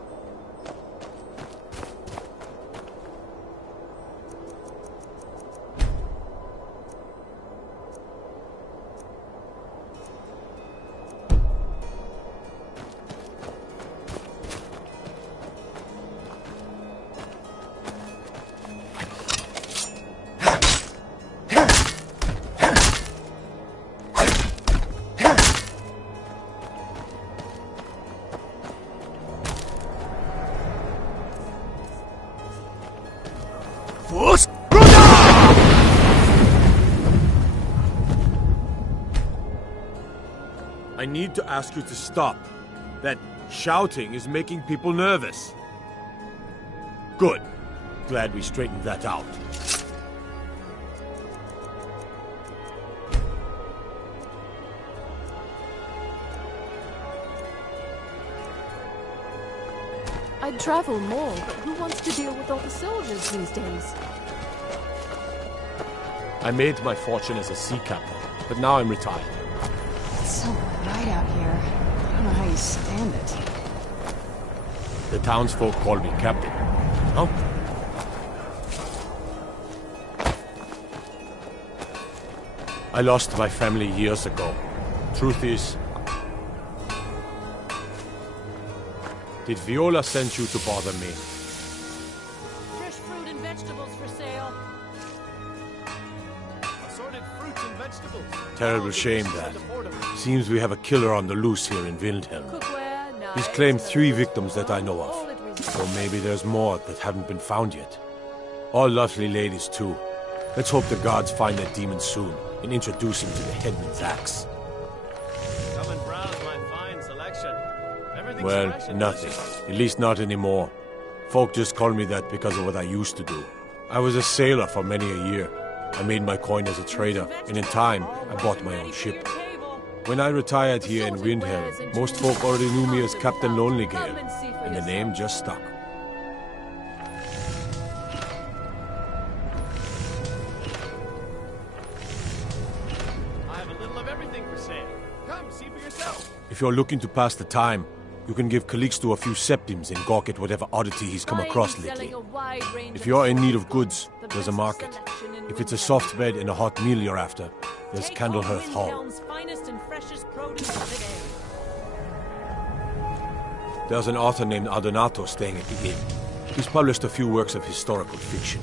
I need to ask you to stop. That shouting is making people nervous. Good. Glad we straightened that out. I'd travel more, but who wants to deal with all the soldiers these days? I made my fortune as a sea captain, but now I'm retired. It's so bright out here. I don't know how you stand it. The townsfolk call me captain. Oh? I lost my family years ago. Truth is... Did Viola send you to bother me? Fresh fruit and vegetables for sale. Assorted fruits and vegetables. Terrible shame, that. Seems we have a killer on the loose here in Uhnngh. He's claimed 3 victims that I know of. Or maybe there's more that haven't been found yet. All lovely ladies, too. Let's hope the gods find that demon soon and introduce him to the headman's axe. Come and browse my fine selection. Well, nothing. At least not anymore. Folk just call me that because of what I used to do. I was a sailor for many a year. I made my coin as a trader, and in time, I bought my own ship. When I retired here in Uhnngh, most folk already knew me as Captain Lonelygale, and the name just stuck. I have a little of everything for sale. Come, see for yourself. If you're looking to pass the time, you can give Calixto a few septims and gawk at whatever oddity he's come across lately. If you're in need of goods, there's a market. If it's a soft bed and a hot meal you're after, there's Candlehearth Hall. There's an author named Adonato staying at the inn. He's published a few works of historical fiction.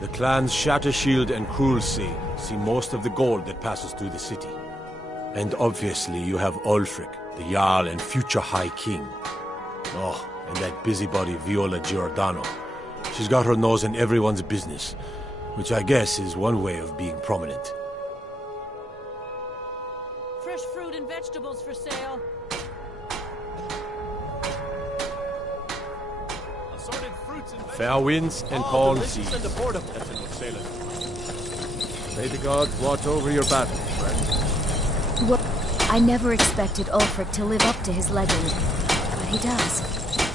The clans Shattershield and Cruelsea see most of the gold that passes through the city. And obviously you have Ulfric, the Jarl and future High King. Oh, and that busybody Viola Giordano. She's got her nose in everyone's business, which I guess is one way of being prominent. Fresh fruit and vegetables for sale. Assorted fruits and Fair winds and calm seas. and affordable. That's enough sailors. May the gods watch over your battle, friend. What? I never expected Ulfric to live up to his legend, but he does.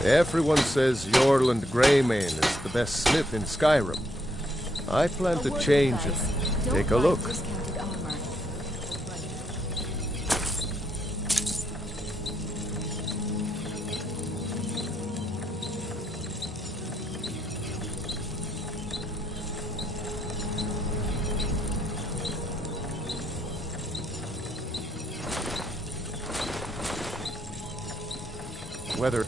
Everyone says Jorland Greymane is the best smith in Skyrim. I plan to change it. Take a look. Whether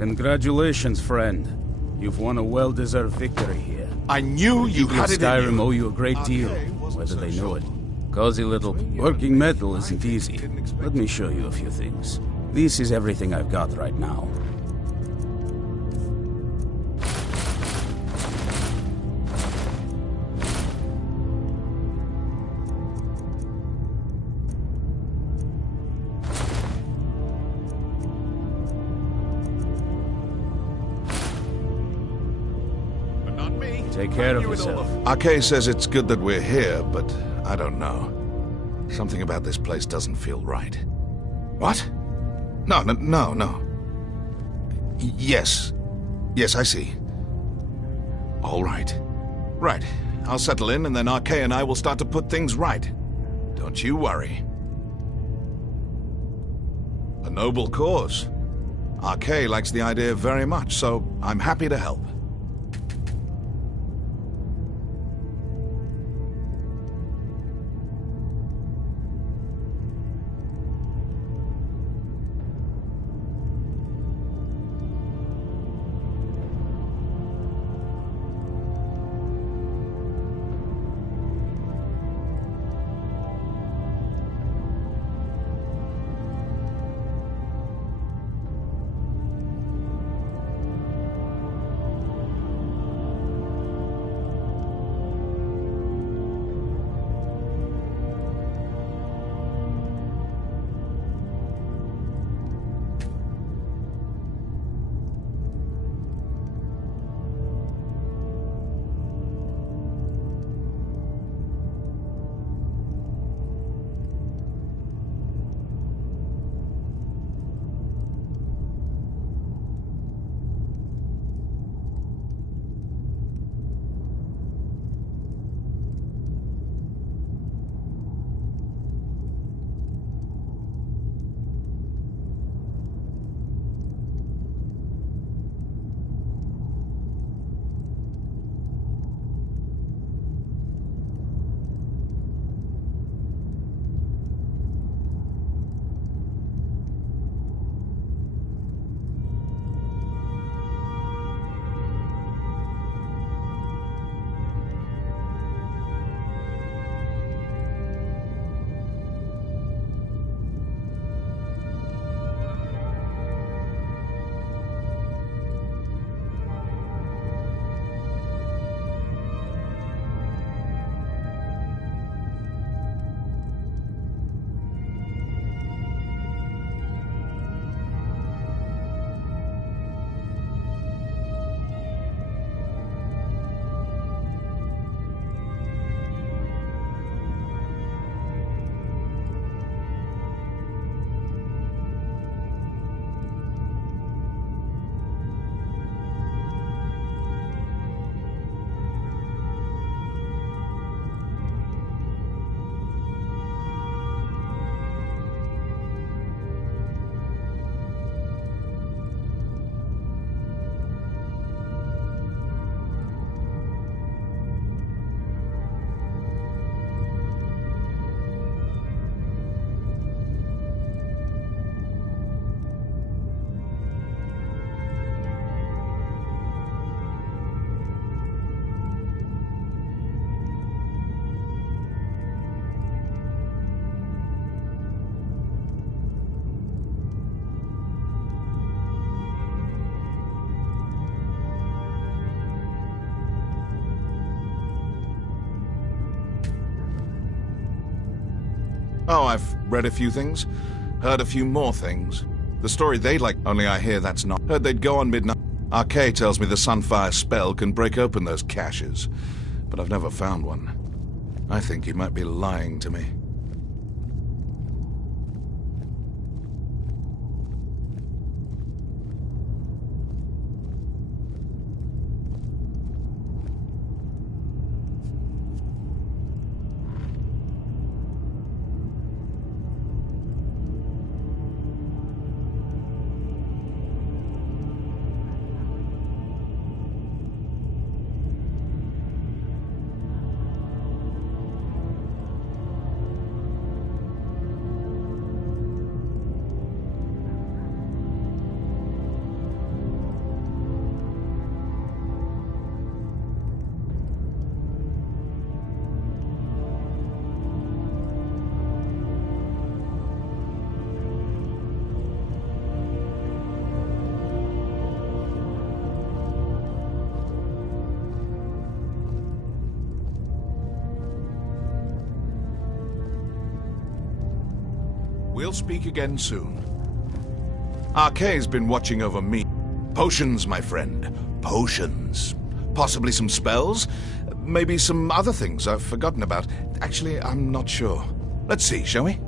Congratulations, friend. You've won a well-deserved victory here. I knew you People had of it in Skyrim you. owe you a great deal, whether they know it. Cozy little working metal isn't easy. Let me show you a few things. This is everything I've got right now. Take care of yourself. Arkay says it's good that we're here, but I don't know. Something about this place doesn't feel right. What? No. Yes. Yes, I see. All right. Right. I'll settle in, and then Arkay and I will start to put things right. Don't you worry. A noble cause. Arkay likes the idea very much, so I'm happy to help. Oh, I've read a few things, heard a few more things. The story they'd like, only I hear that's not. Heard they'd go on midnight. Arkay tells me the Sunfire spell can break open those caches, but I've never found one. I think he might be lying to me. We'll speak again soon. Arkay's been watching over me. Potions, my friend. Potions. Possibly some spells? Maybe some other things I've forgotten about. Actually, I'm not sure. Let's see, shall we?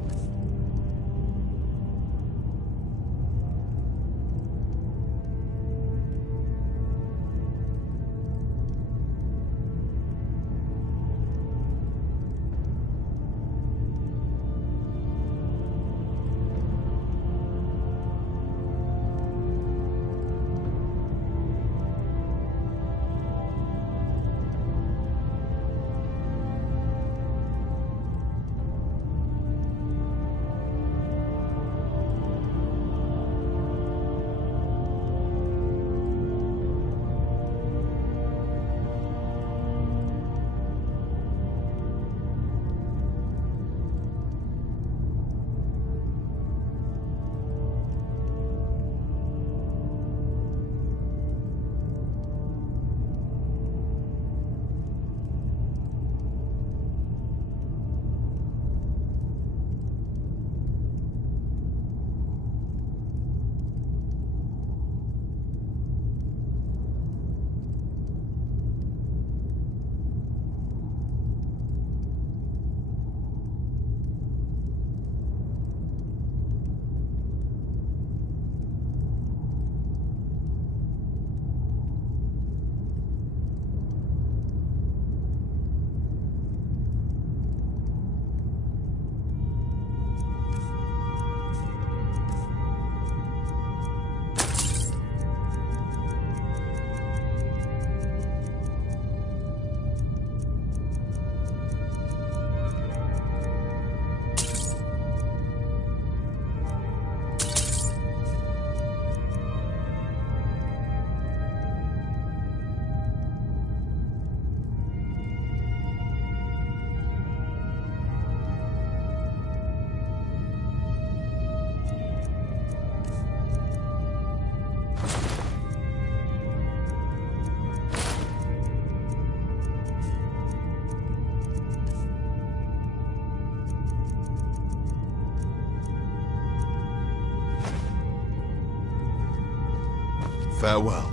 Farewell.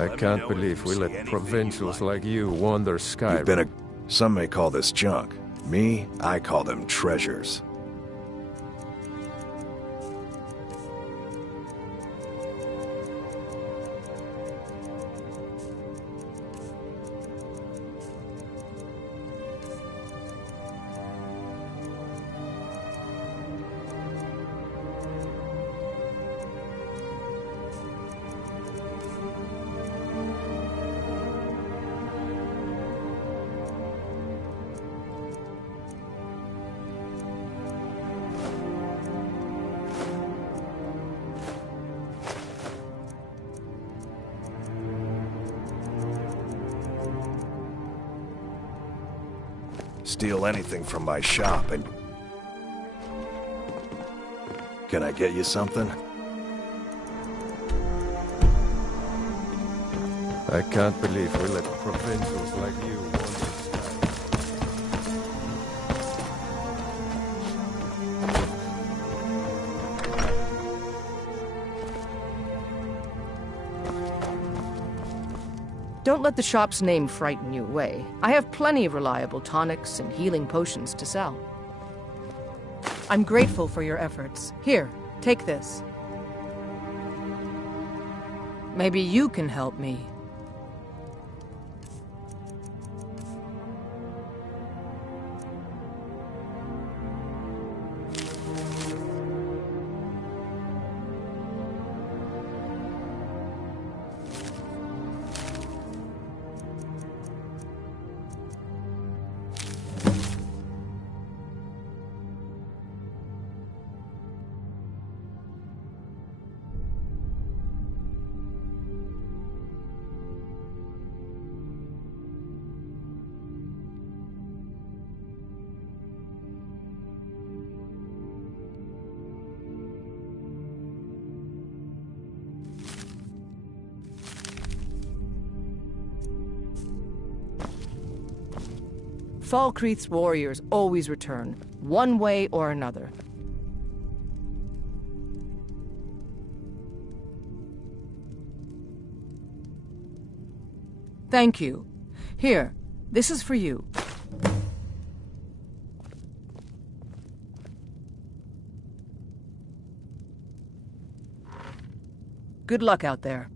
I can't believe we let provincials like you wander Skyrim. You've been some may call this junk. Me, I call them treasures. Steal anything from my shop and... Can I get you something? I can't believe we let provincials like you wander Skyrim. Don't let the shop's name frighten you away. I have plenty of reliable tonics and healing potions to sell. I'm grateful for your efforts. Here, take this. Maybe you can help me. Falkreath's warriors always return, one way or another. Thank you. Here, this is for you. Good luck out there.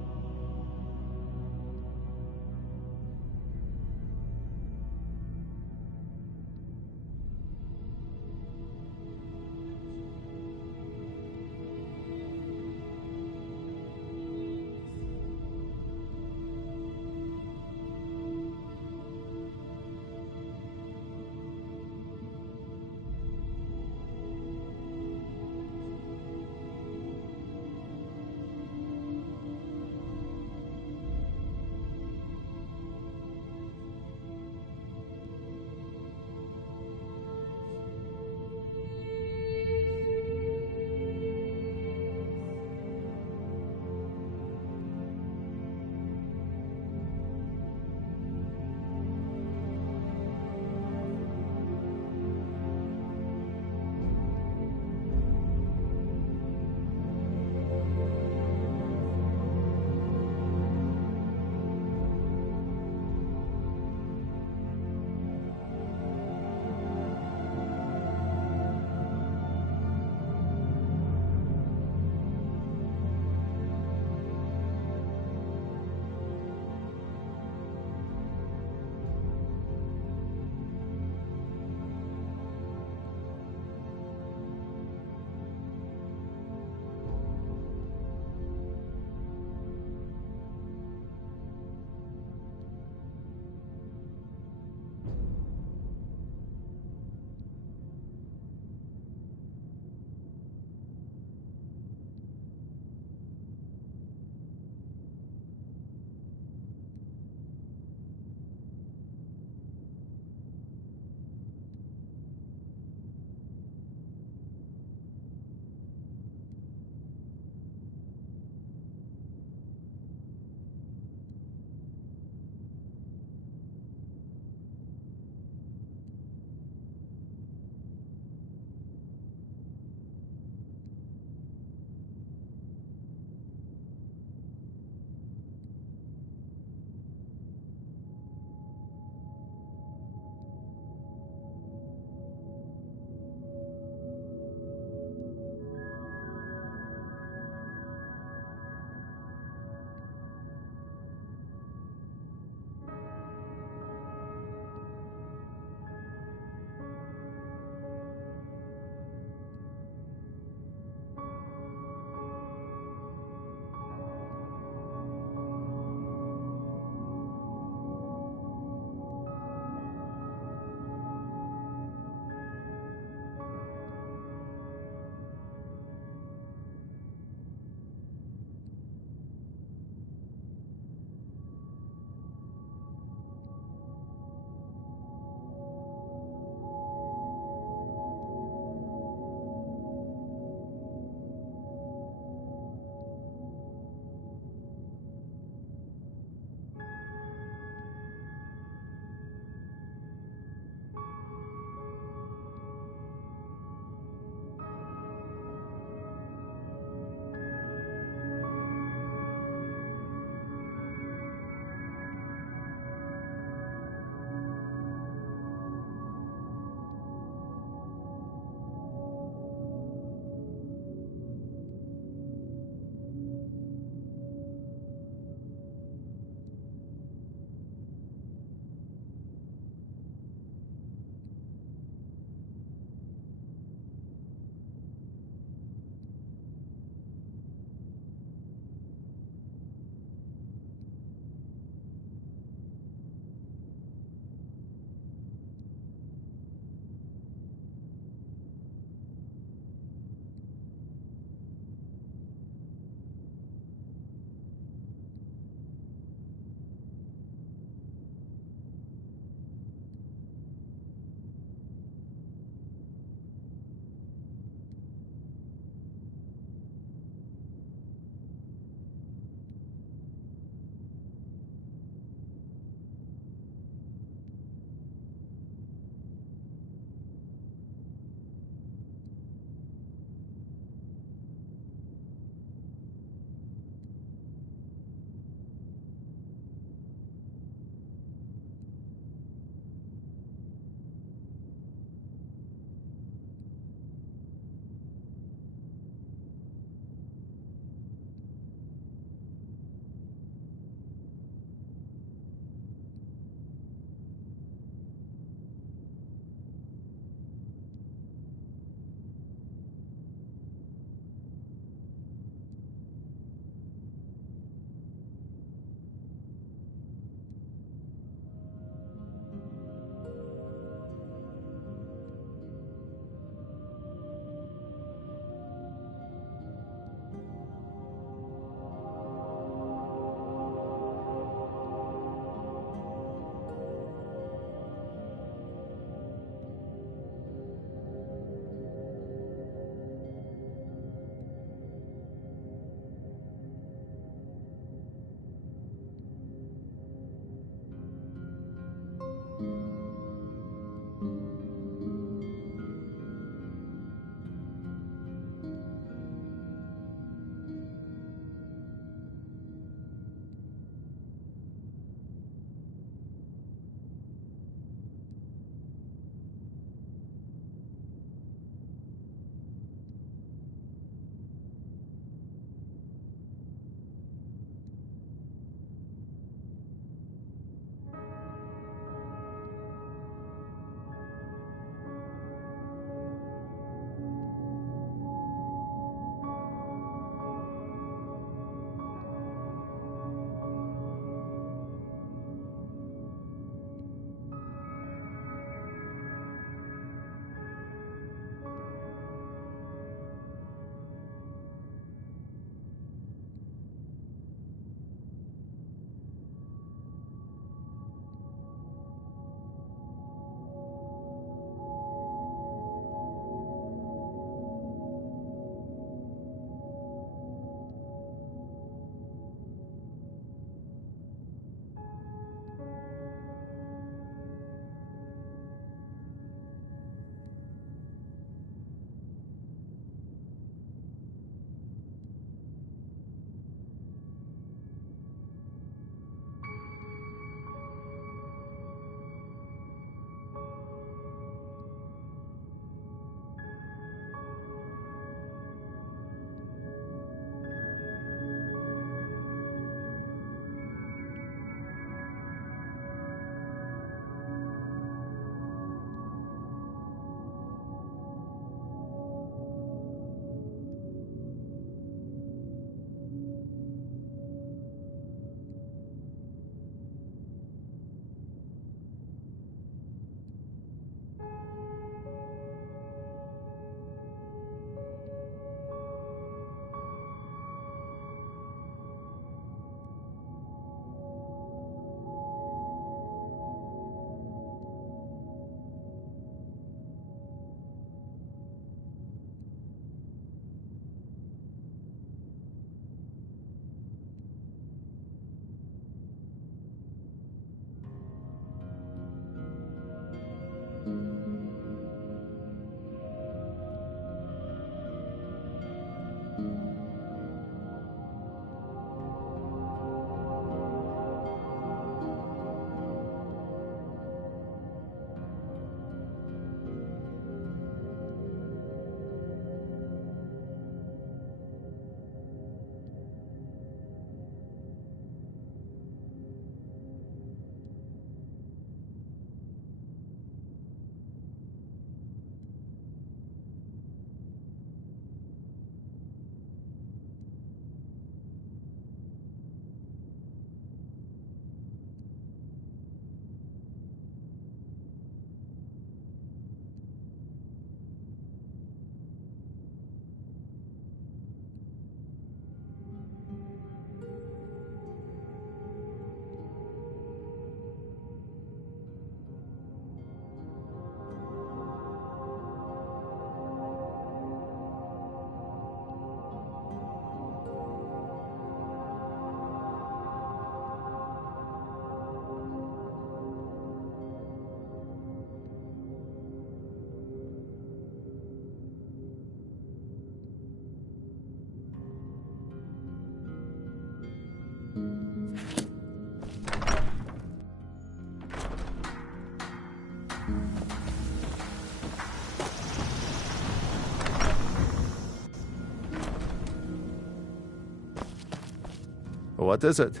What is it?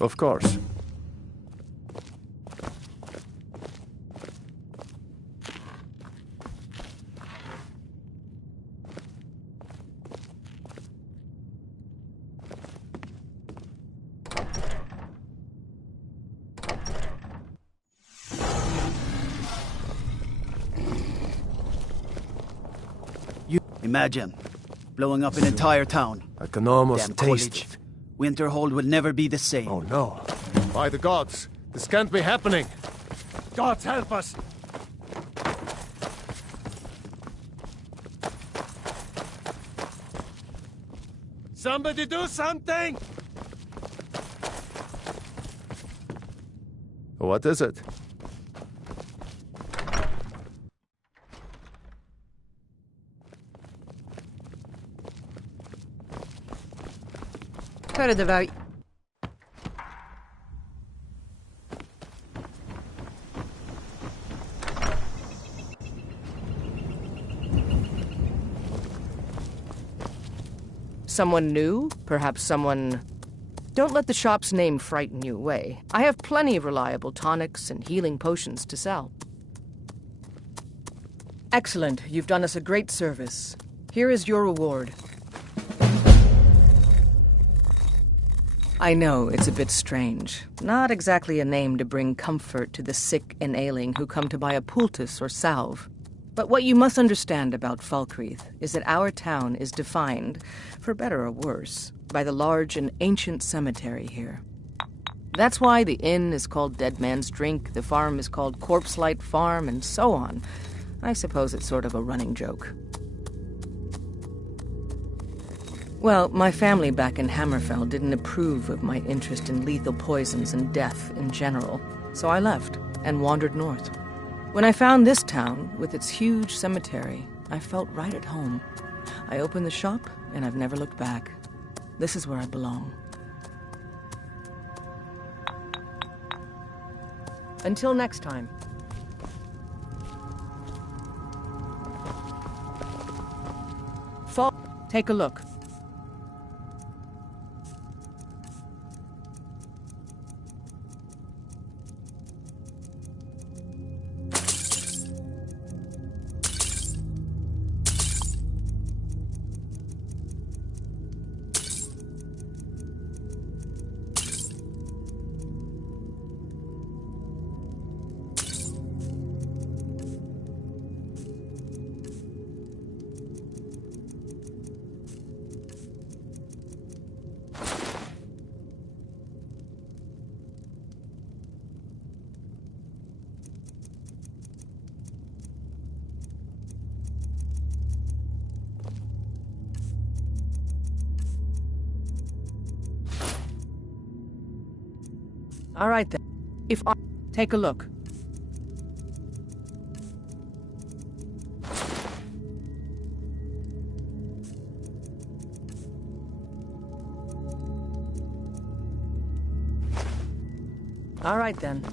Of course. Imagine blowing up an entire town. I can almost Damn taste college. it. Winterhold will never be the same. Oh no. By the gods, this can't be happening. Gods help us! Somebody do something! What is it? Heard about. Someone new? Perhaps someone... Don't let the shop's name frighten you away. I have plenty of reliable tonics and healing potions to sell. Excellent. You've done us a great service. Here is your reward. I know, it's a bit strange. Not exactly a name to bring comfort to the sick and ailing who come to buy a poultice or salve. But what you must understand about Falkreath is that our town is defined, for better or worse, by the large and ancient cemetery here. That's why the inn is called Dead Man's Drink, the farm is called Corpse Light Farm, and so on. I suppose it's sort of a running joke. Well, my family back in Hammerfell didn't approve of my interest in lethal poisons and death in general, so I left and wandered north. When I found this town, with its huge cemetery, I felt right at home. I opened the shop, and I've never looked back. This is where I belong. Until next time. Take a look. All right, then. Take a look. All right, then.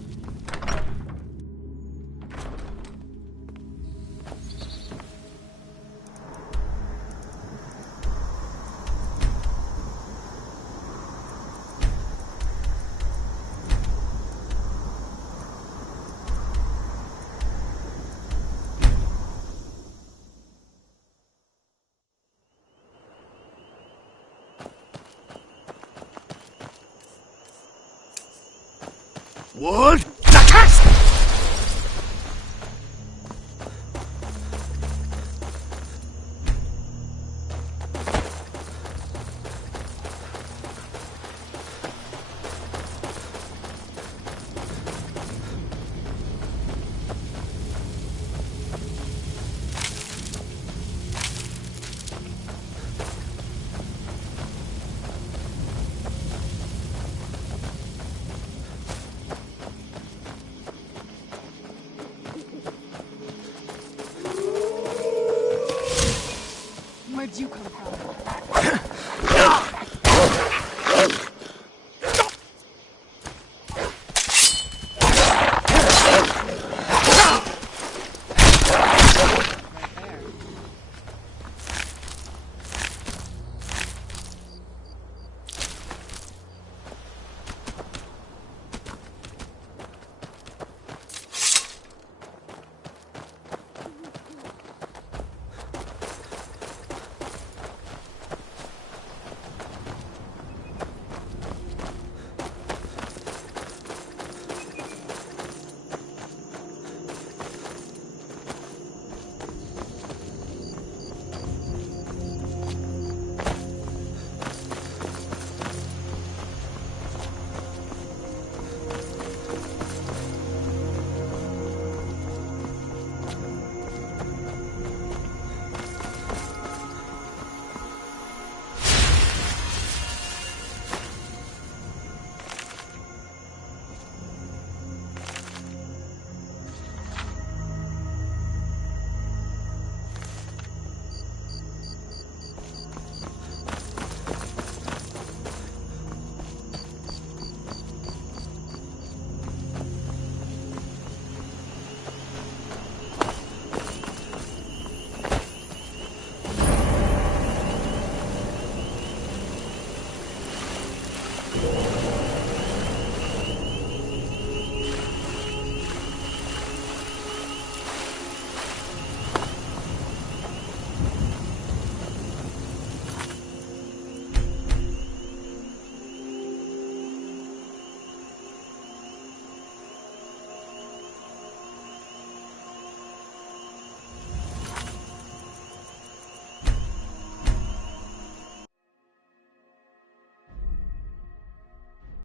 What?